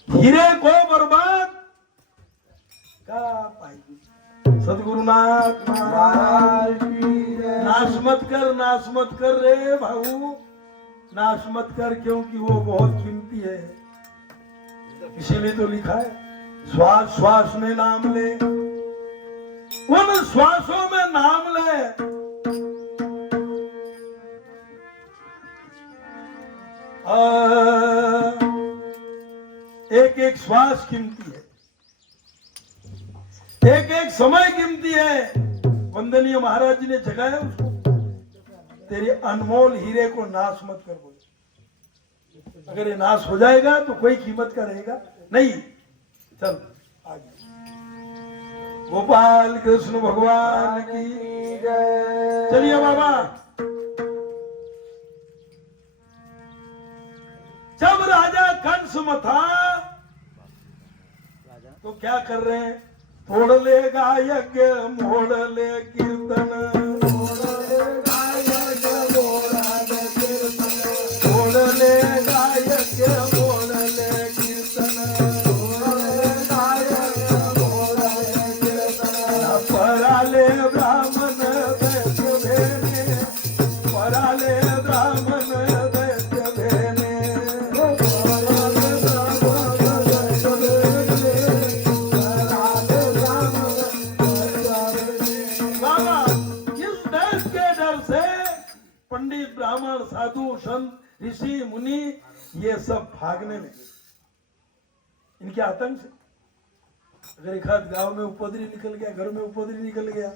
हीरे को बर्बाद कर पाएगी। सदगुरुनाथ महाराज की जय। नाश मत कर रे भाऊ, नाश मत कर, क्योंकि वो बहुत कीमती है। इसीलिए तो लिखा है श्वास श्वास में नाम ले, उन श्वासों में नाम ले। एक एक श्वास कीमती है, एक एक समय कीमती है। वंदनीय महाराज जी ने जगाया उसको, तेरे अनमोल हीरे को नाश मत कर बोले। अगर ये नाश हो जाएगा तो कोई कीमत का रहेगा नहीं। चल आगे। गोपाल कृष्ण भगवान की जय। चलिए बाबा, जब राजा कंस था तो क्या कर रहे हैं? तोड़ ले गायक मोड़ ले कीर्तन, तोड़ ले गायक मोड़ ले कीर्तन, पराले ब्राह्मण दैत्य भेने, पराले ब्राह्मण दैत्य भेने, बाबा इस देश के डर से पंडित ब्राह्मण साधु संत ऋषि मुनि ये सब भागने लगे इनके आतंक से। अगर एक आध गांव में उपद्रवी निकल गया, घर में उपद्रवी निकल गया,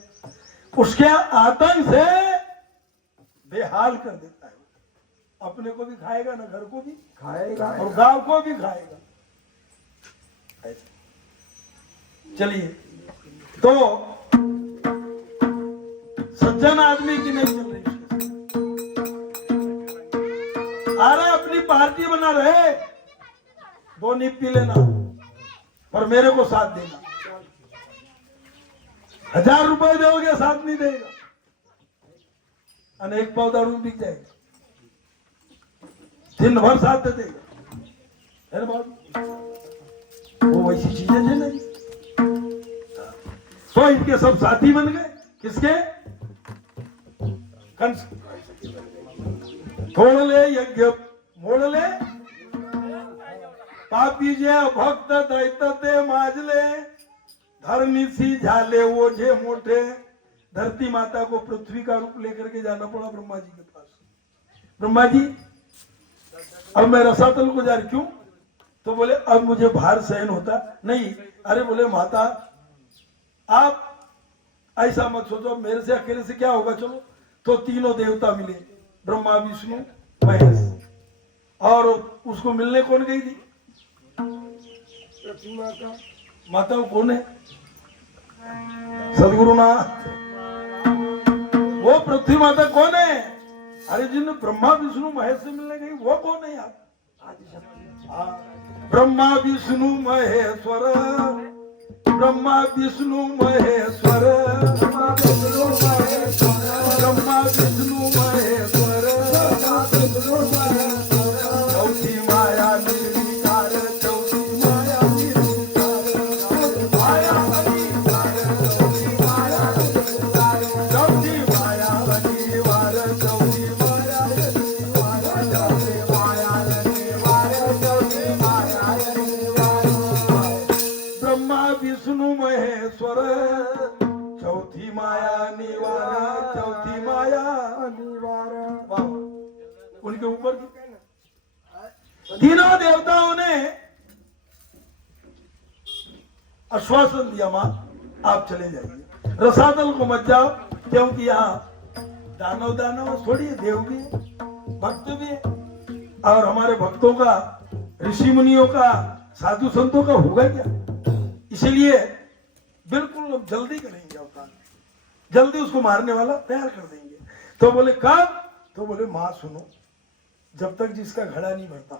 उसके आतंक से बेहाल कर देता है। अपने को भी खाएगा ना, घर को भी खाएगा और गांव को भी खाएगा। चलिए, तो सज्जन आदमी की नहीं चल रही, आ रहा अपनी पार्टी बना रहे, 2 नींब पी लेना पर मेरे को साथ देना। 1000 रुपए दोगे साथ नहीं देगा, अनेक पौधा रूप बिक जाएगा, दिन भर साथ दे देगा। है ना बाबू? वो वैसी चीजें थे नहीं। तो इनके सब साथी बन गए, किसके? कंस। थोड़ ले यज्ञ मोड़ ले, पापी जे भक्त दैत्य ते माजले, धर्मी सी झाले वो जे मोटे। धरती माता को पृथ्वी का रूप लेकर के जाना पड़ा ब्रह्मा जी के पास। ब्रह्मा जी अब मैं रसातल को जा रही, क्यों? तो बोले अब मुझे भार सहन होता नहीं। अरे बोले माता आप ऐसा मत सोचो, मेरे से अकेले से क्या होगा, चलो। तो तीनों देवता मिले, ब्रह्मा विष्णु महेश, और उसको मिलने कौन गई थी? माता वो कौन है? सदगुरुनाथ। वो पृथ्वी माता कौन है? अरे जिन ब्रह्मा विष्णु महेश से मिलने गई वो कौन है यार? ब्रह्मा विष्णु महेश्वर, ब्रह्मा विष्णु महेश्वर, ब्रह्मा विष्णु महेश्वर, चौथी माया निर्विकार, चौथी माया निर्विकार, चौथी माया अनिवार, चौथी माया अनिवार, चौथी माया अनिवार, चौथी माया अनिवार, चौथी माया अनिवार, चौथी माया अनिवार। ब्रह्मा विष्णु महेश्वर, चौथी माया निवार, चौथी माया निवार। वाह, उनके ऊपर तीनों देवताओं ने आश्वासन दिया, मां आप चले जाइए, रसातल को मत जाओ, क्योंकि यहाँ दानव दानव थोड़ी है, देव भी है, भक्त भी है, और हमारे भक्तों का, ऋषि मुनियों का, साधु संतों का होगा क्या? इसलिए बिल्कुल अब जल्दी करेंगे अवतार, जल्दी उसको मारने वाला तैयार कर देंगे। तो बोले कब? तो बोले मां सुनो, जब तक जिसका घड़ा नहीं भरता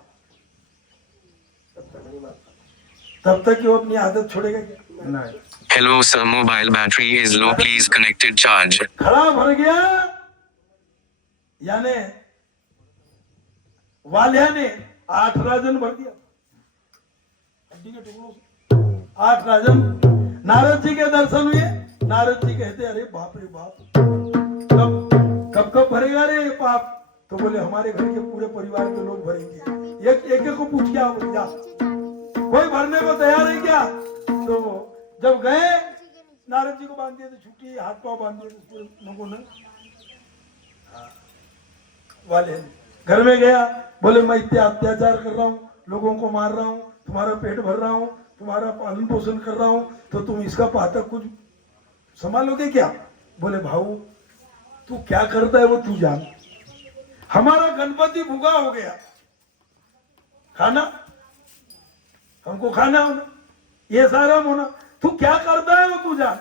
तब तक वो अपनी आदत छोड़ेगा क्या? नहीं। Hello sir, mobile battery is low, please connected charge. घड़ा भर गया, यानी वालिया ने 8 राजन भर दिया, हड्डी के टुकड़ों से 8 राजन। नारद जी के दर्शन हुए, नारद जी कहते अरे बाप रे बाप, कब भरेगा रे ये पाप? तो बोले हमारे घर के पूरे परिवार के लोग भरेंगे, एक को पूछ क्या जा, कोई भरने को तैयार है क्या? तो जब गए नारद जी को बांध दिए थे, छुट्टी हाथ पांव बांध दिए थे लोगों ने, वाले घर में गया, बोले मैं इतने अत्याचार कर रहा हूँ, लोगों को मार रहा हूँ, तुम्हारा पेट भर रहा हूँ, तुम्हारा पालन पोषण कर रहा हूँ, तो तुम इसका पातक कुछ संभालोगे क्या? बोले भाऊ तू क्या करता है वो तू जान, हमारा गणपति भूखा हो गया, खाना हमको खाना होना, ये सारा होना, तू क्या करता है वो तू जान।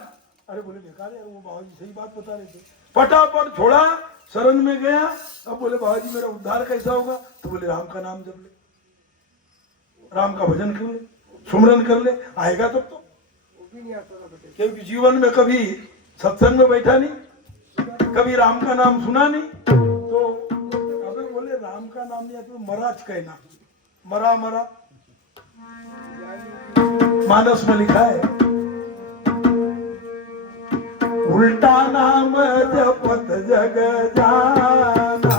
अरे बोले बेकार है, वो बाबा जी सही बात बता रहे थे। फटाफट छोड़ा, शरण में गया। अब बोले बाबा जी मेरा उद्धार कैसा होगा? तो बोले राम का नाम जप ले, राम का भजन कर ले, सुमरन कर ले, आएगा तब तो। वो भी नहीं आता था बेटे। क्योंकि जीवन में कभी सत्संग में बैठा नहीं, कभी राम का नाम सुना नहीं। तो अबे बोले राम का नाम नहीं आता तो मराज कहना, मरा मरा। मानस में लिखा है उल्टा नाम जपत जग जाना,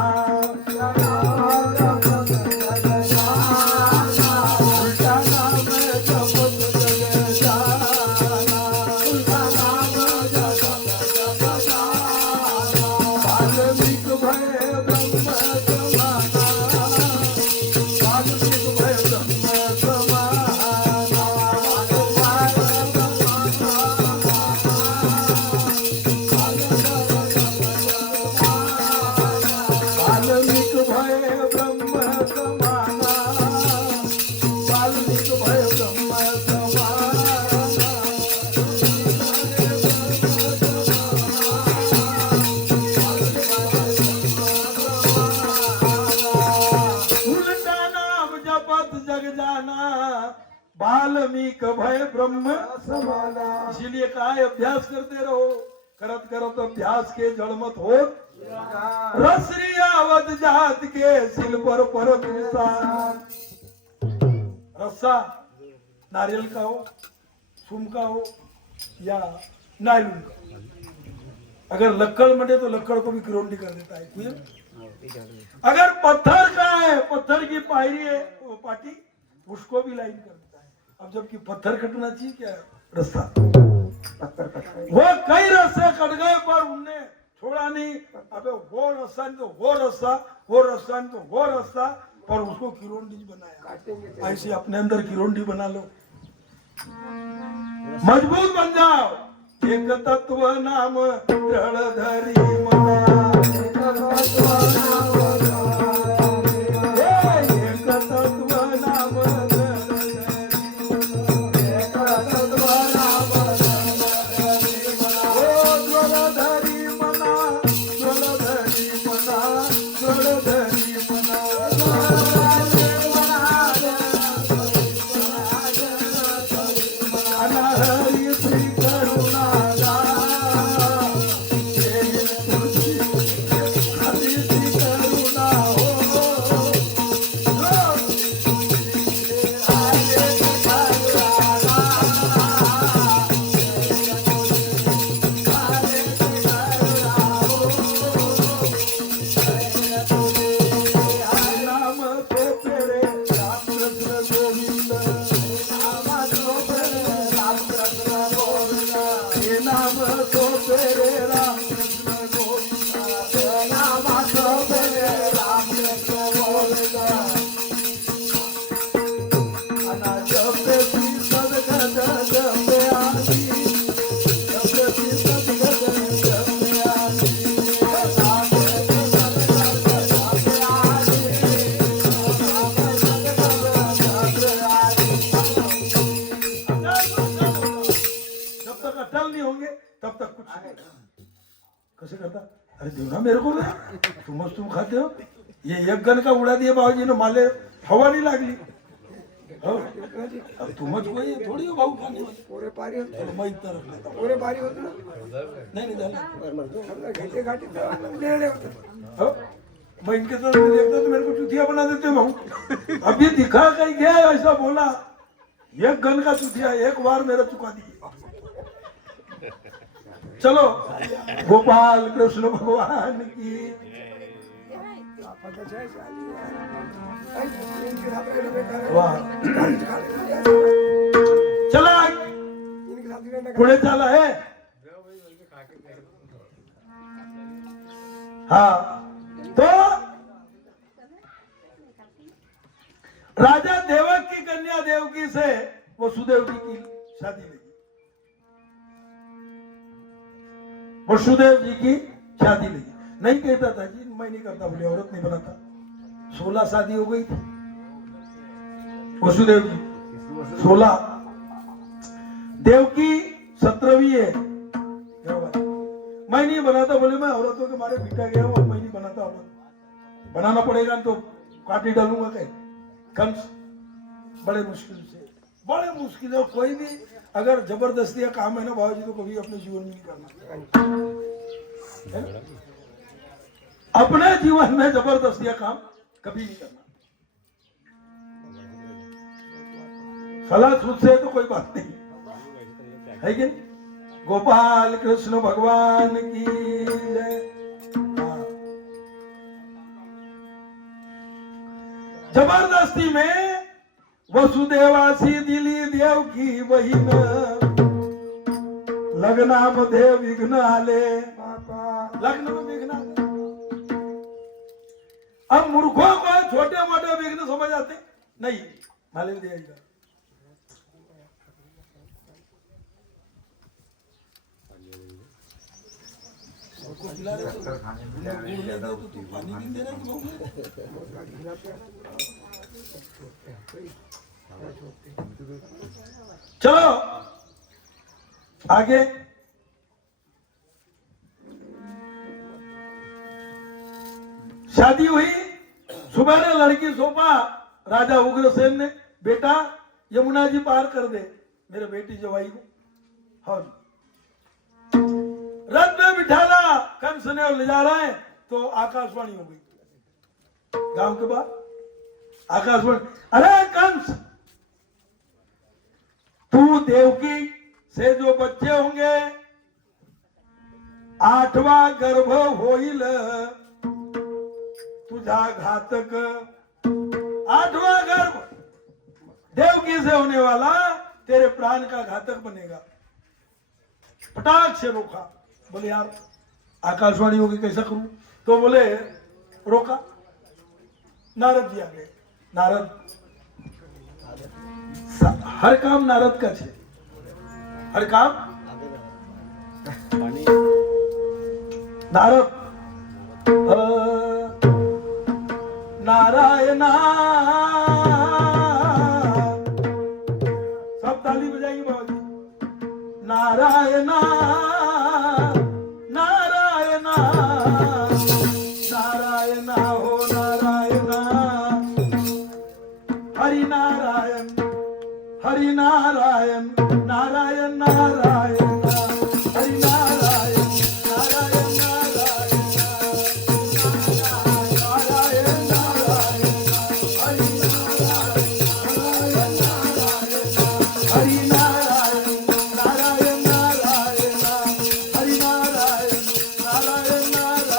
उल्टा नाम जपत जग जाना, उल्टा नाम जपत जग जाना। वाल्मीकि भय ब्रह्म समाना, वाल्मीकि भय ब्रह्म समाना। वाल्मीकि भय ब्रह्म समाना, वाल्मीकि भय ब्रह्म समाना। उल्टा नाम जपत जग जाना, वाल्मीकि भय ब्रह्म समाना। इसीलिए कहा है अभ्यास करते रहो, करत करत अभ्यास के जड़ मत हो। रसरियावत जात के सिल पर परत निशान। रस्सा नारियल का हो, सुम का हो या नायलून का, अगर लक्कड़ मटे तो लक्कड़ को भी किरोंडी कर देता है कुछ। अगर पत्थर का है, पत्थर की पायरी है वो पाटी, उसको भी लाइन कर देता है। अब जबकि पत्थर कटना चाहिए क्या, रस्सा पत्थर कट, वो कई रस्से कट गए पर उनने छोड़ा नहीं। अबे वो रस्सा नहीं तो वो रस्सा, वो रस्सा नहीं तो वो रस्सा, पर उसको किरोंडी बनाया। ऐसे अपने अंदर किरोंडी बना लो, मजबूत बन जाओ। एक तत्व नाम दृढ़ धरी मना, एक तत्व नाम एक तत्व नाम कैसे करता? अरे दो ना मेरे को ना, तुम खाते हो। ये एक गन का उड़ा दिया बाबूजी ने, माले हवा नहीं लागली। अब तुमच कोई थोड़ी हो भाऊ खाने वाले, पोरे पारी होते, मैं इतना रख लेता हूं। पोरे पारी होते ना, नहीं झाला। समजा घाटे घाटे लेणे होते। हो? मैं इनके तरफ देखता तो मेरे को चुतिया बना देते भाऊ। अभी दिखा कहीं गया ऐसा बोला, एक गन का चुतिया एक बार मेरा चुका दिया। चलो गोपाल कृष्ण भगवान की। वाह, चला पुढे चला है। हाँ, तो राजा देवक की कन्या देवकी से वसुदेव जी की शादी लगी। वसुदेव जी की शादी लगी। नहीं कहता था जी, मैं नहीं करता, बोले औरत नहीं बनाता। 16 शादी हो गई थी वसुदेव जी, 16। देवकी 17वीं है। क्या बात है? मैं नहीं बनाता, बोले मैं औरतों के मारे पीटा गया हूँ, मैं नहीं बनाता औरत। बनाना पड़ेगा तो काटी डालूंगा कहीं। कंस बड़े मुश्किल है। कोई भी अगर जबरदस्ती का काम है ना बाबूजी, तो कभी अपने जीवन में नहीं करना है ना? अपने जीवन में जबरदस्ती का काम कभी नहीं करना। सलाह खुद से तो कोई बात नहीं है कि नहीं? गोपाल कृष्ण भगवान की जय। हाँ। जबरदस्ती में वसुदेवासी दिली देव की बहिण लग्नामध्ये विघ्न आले। लग्न में विघ्न आले। अब मूर्खों को छोटे मोटे विघ्न समझ आते नहीं। मालूम दिया चलो आगे। शादी हुई, सुबह ने लड़की सौंपा राजा उग्रसेन ने, बेटा यमुना जी पार कर दे मेरे बेटी जवाई को। हाँ, रथ में बिठाला, कंस ने ले जा रहा है तो आकाशवाणी हो गई गांव के बाद। आकाशवाणी, अरे कंस, तू देवकी से जो बच्चे होंगे 8वां गर्भ होईल तुझा घातक। 8वां गर्भ देवकी से होने वाला तेरे प्राण का घातक बनेगा। पटाख से रोका। बोले यार आकाशवाणी होगी कैसा करूं? तो बोले रोका। नारद जी आ गए। नारद हर काम नारद का छे, हर काम नारद। नारायणा, सब ताली बजाएंगे बाबा जी। नारायणा नारायणा नारायणा हो नारायणा, हरि नारायण हरि नारायण नारायण नारायण हरि नारायण नारायण नारायण नारायण नारायण हरि नारायण हरि नारायण नारायण नारायण हरि नारायण नारायण नारायण।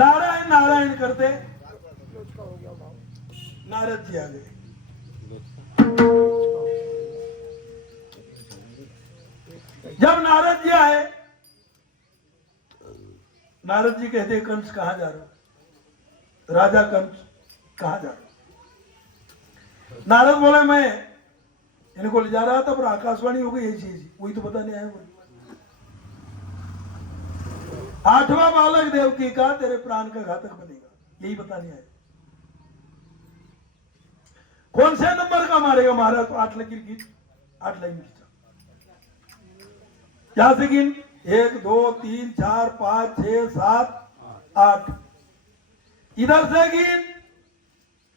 नारायण नारायण करते नारद जी आ गए। जब नारद जी आए, नारद जी कहते कंस कहां जा रहे हो? राजा कंस कहां जा रहे हो? नारद बोले मैं इनको ले जा रहा था पर आकाशवाणी हो गई ऐसी ऐसी, वही तो पता नहीं आया। बोले 8वां बालक देवकी का तेरे प्राण का घातक बनेगा, यही पता नहीं आया। कौन से नंबर का मारेगा? मारा तो 8 लकीर खींच, 8 लाइन खींचा। यहां से गिन 1 2 3 4 5 6 7 8। इधर से गिन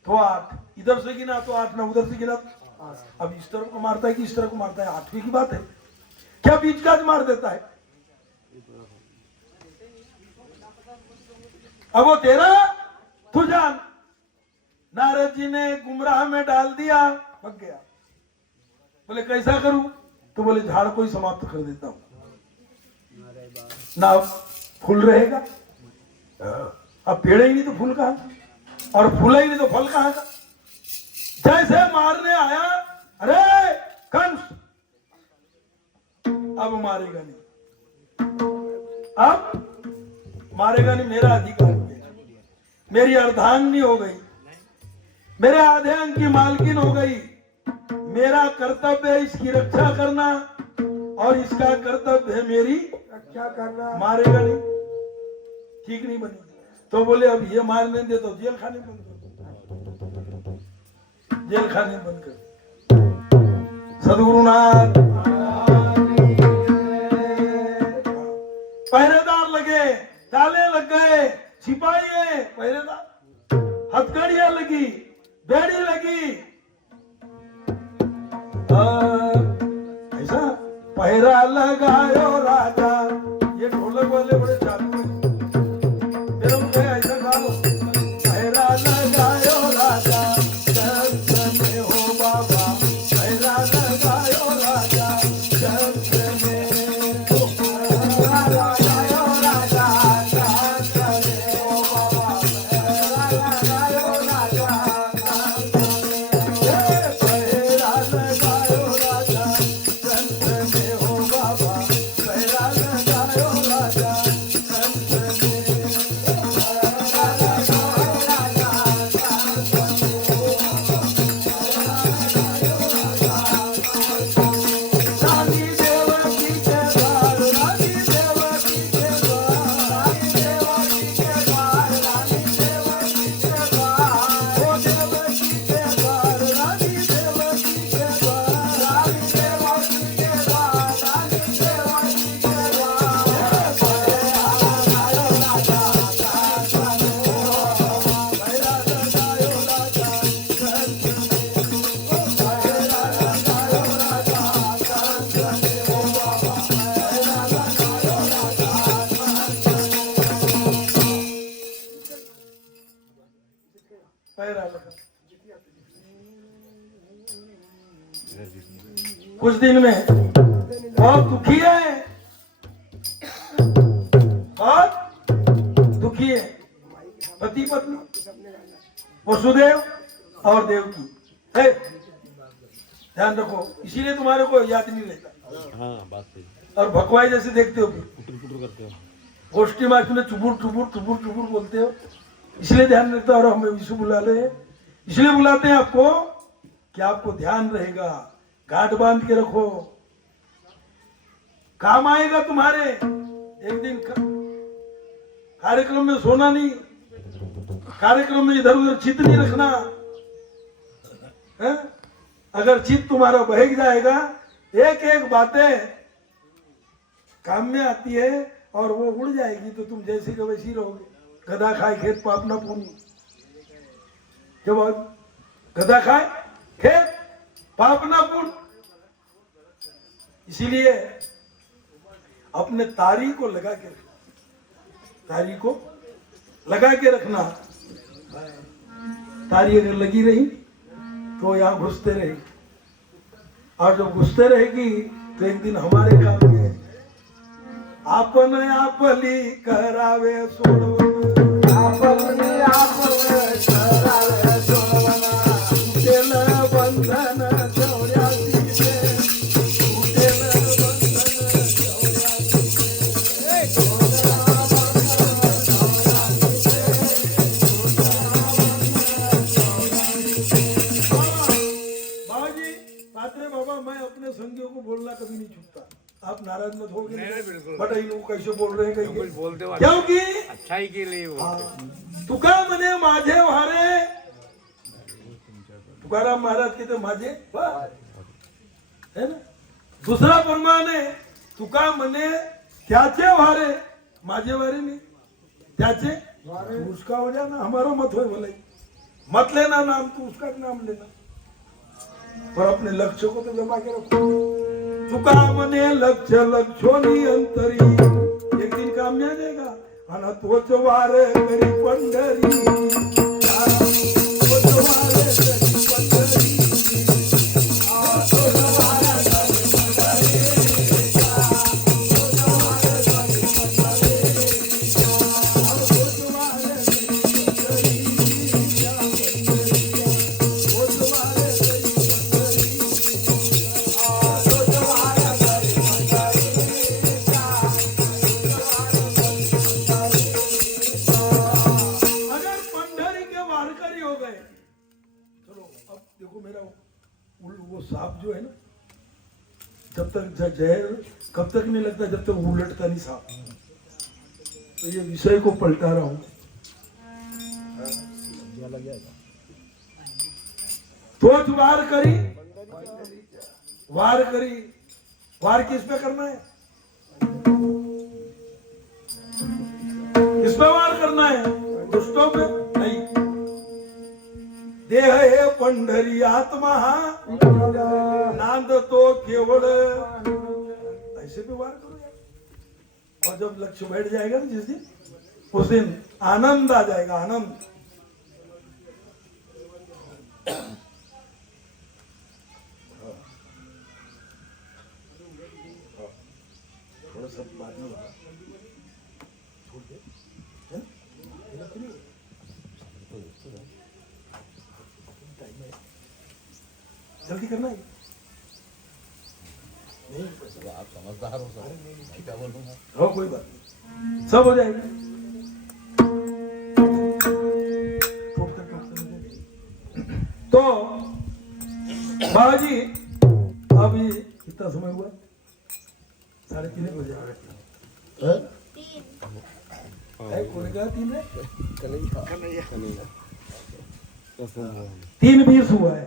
तो 8, इधर से गिना तो 8 ना, उधर से गिना तो। अब इस तरफ को मारता है कि इस तरफ को मारता है? 8वीं की बात है क्या? बीच का मार देता है। अब वो तेरा तू जान। नारद जी ने गुमराह में डाल दिया पक गया। बोले कैसा करूं? तो बोले झाड़ को ही समाप्त कर देता हूं, ना फूल रहेगा। अब पेड़ ही नहीं तो फूल कहां, और फूल ही नहीं तो फल कहां का। जैसे मारने आया, अरे कंस अब मारेगा नहीं, अब मारेगा नहीं, मेरा अधिकार हो गया, मेरी अर्धांगिनी हो गई, मेरे आधे अंग की मालकिन हो गई। मेरा कर्तव्य है इसकी रक्षा करना, और इसका कर्तव्य है मेरी क्या करना? मारेगा नहीं, ठीक नहीं बनेगी। तो बोले अब ये मारने दे तो जेल खाने बंद कर, जेल खाने बंद कर। सदगुरुनाथ पहरेदार लगे, ताले लग गए, सिपाही है पहरेदार, हथकड़ियां लगी, बेड़ी लगी, ऐसा पहरा लगायो राजा। ये ढोलक वाले बड़े चालू हैं, मेरे मुझे ऐसा गाओ, पहरा लगायो राजा, चंद्र में हो बाबा, पहरा लगायो राजा, चंद्र में हो, पहरा लगायो राजा, चंद्र में हो बाबा, पहरा लगायो राजा, पहरा लगायो राजा, चंद्र में हो बाबा, पहरा लगायो राजा, चंद्र में रानी देवकी के द्वार, रानी देवकी के द्वार, रानी देवकी के द्वार, रानी देवकी के द्वार, ओ देवकी के द्वार, रानी देवकी के द्वार, रानी देवकी के द्वार, रानी देवकी के द्वार, पहरा लगायो राजा, चंद्र में हो बाबा, पहरा लगायो राजा, चंद्र में हो, पहरा लगायो राजा, चंद्र में हो बाबा, पहरा लगायो राजा, पहरा लगा। कुछ दिन में बहुत दुखी है, बहुत दुखी है, पति पत्नी वसुदेव और देवकी है। ध्यान रखो, इसीलिए तुम्हारे को याद नहीं रहता। हाँ बात सही। और भकवाई जैसे देखते हो, पुटर पुटर करते हो। गोष्ठी मार्च में चुबुर चुबुर चुबुर चुबुर बोलते हो, इसलिए ध्यान रखता। और हमें विशु बुला ले, इसलिए बुलाते हैं आपको कि आपको ध्यान रहेगा, गांठ बांध के रखो, काम आएगा तुम्हारे। एक दिन कार्यक्रम में सोना नहीं, कार्यक्रम में इधर उधर चित्त नहीं रखना है? अगर चित्त तुम्हारा बहक जाएगा, एक एक बातें काम में आती है और वो उड़ जाएगी, तो तुम जैसे के वैसे ही रहोगे। गधा खाए खेत पाप ना पूर्ण, जब गधा खाए खेत पाप ना पूर्ण। इसीलिए अपने तारी को लगा के रखना, तारी को लगा के रखना। तारी अगर लगी रही तो यहाँ घुसते रहेगी, और जब घुसते रहेगी तो एक दिन हमारे काम में आपन आपली करावे सोडवन, आपली आपले करावे सोडवन, उठेल बंधन चौऱ्यासीचे, उठेल बंधन बाबूजी, पात्रे बाबा, मैं अपने संगियों को बोलना कभी नहीं छूटता। आप नाराज मत होगे, बिल्कुल। बट इन लोग कैसे बोल रहे हैं कुछ कहीं, बोलते हो क्योंकि अच्छाई के लिए बोलते हो। तुका मने माझे वारे, तुकाराम महाराज कहते माझे है ना। दूसरा फरमान है, तुका मने त्याचे वारे, माझे वारे नहीं, त्याचे तू उसका हो जाना, हमारा मत हो भले, मत लेना नाम, तू उसका भी नाम लेना, पर अपने लक्ष्य को तो जमा के रखो। तुका मने लक्ष्य लक्ष्योनी अंतरी, एक दिन काम में आ जाएगा। अन तोच वारे करी पंढरी, तोच वारे करी पंढरी, सांप जो है ना, जब तक जहर कब तक नहीं लगता जब तक उलटता नहीं सांप। तो ये विषय को पलटा रहा हूं। तोच वार करी, वार करी, वार किस पे करना है? किस पे वार करना है? दुष्टों पे नहीं। देह हे पंढरी आत्मा हा नांद तो केवळ, ऐसे पे वार करो यार। और जब लक्ष्य बैठ जाएगा ना जिस दिन, उस दिन आनंद आ जाएगा, आनंद। थोड़ा सा बाद में होगा, छोड़ दे, हैं? जल्दी करना है। नहीं आप समझदार हो सर, मैं क्या बोलूँगा। हो कोई बात नहीं, सब हो जाएगा। तो बाबा जी अभी कितना समय हुआ? 3:30 बजे। हैं? है, कौन कहा 3 है? 3:20 हुआ है।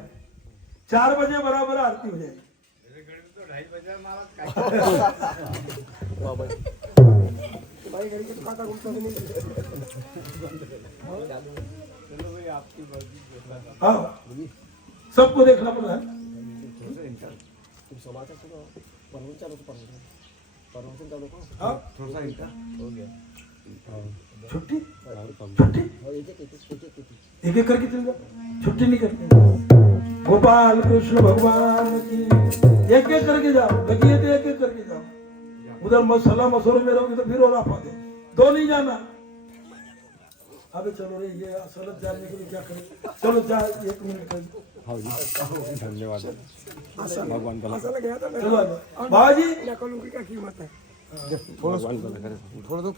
4 बजे बराबर आरती हो जाएगी। भाई घड़ी के तो खाता घूमता भी नहीं। हाँ, सबको देखना पड़ा है। तुम समाचार सुनो, परवंचन चालू तो परवंचन चालू करो। हाँ, थोड़ा सा इनका हो गया। छुट्टी छुट्टी और एक एक एक करके चल जाओ, छुट्टी नहीं करते। गोपाल कृष्ण भगवान की एक एक करके जाओ, लगी तो एक एक करके जाओ। उधर मसाला मसोरे में रहोगे तो फिर और आप आगे 2 नहीं जाना। अबे चलो रे, ये असलत जानने के लिए क्या करें? चलो जा 1 मिनट कर। हाँ जी, धन्यवाद भगवान का ऐसा गया था चलो बाबा जी, नकलों की क्या कीमत है? भगवान का करे। फोड़ दो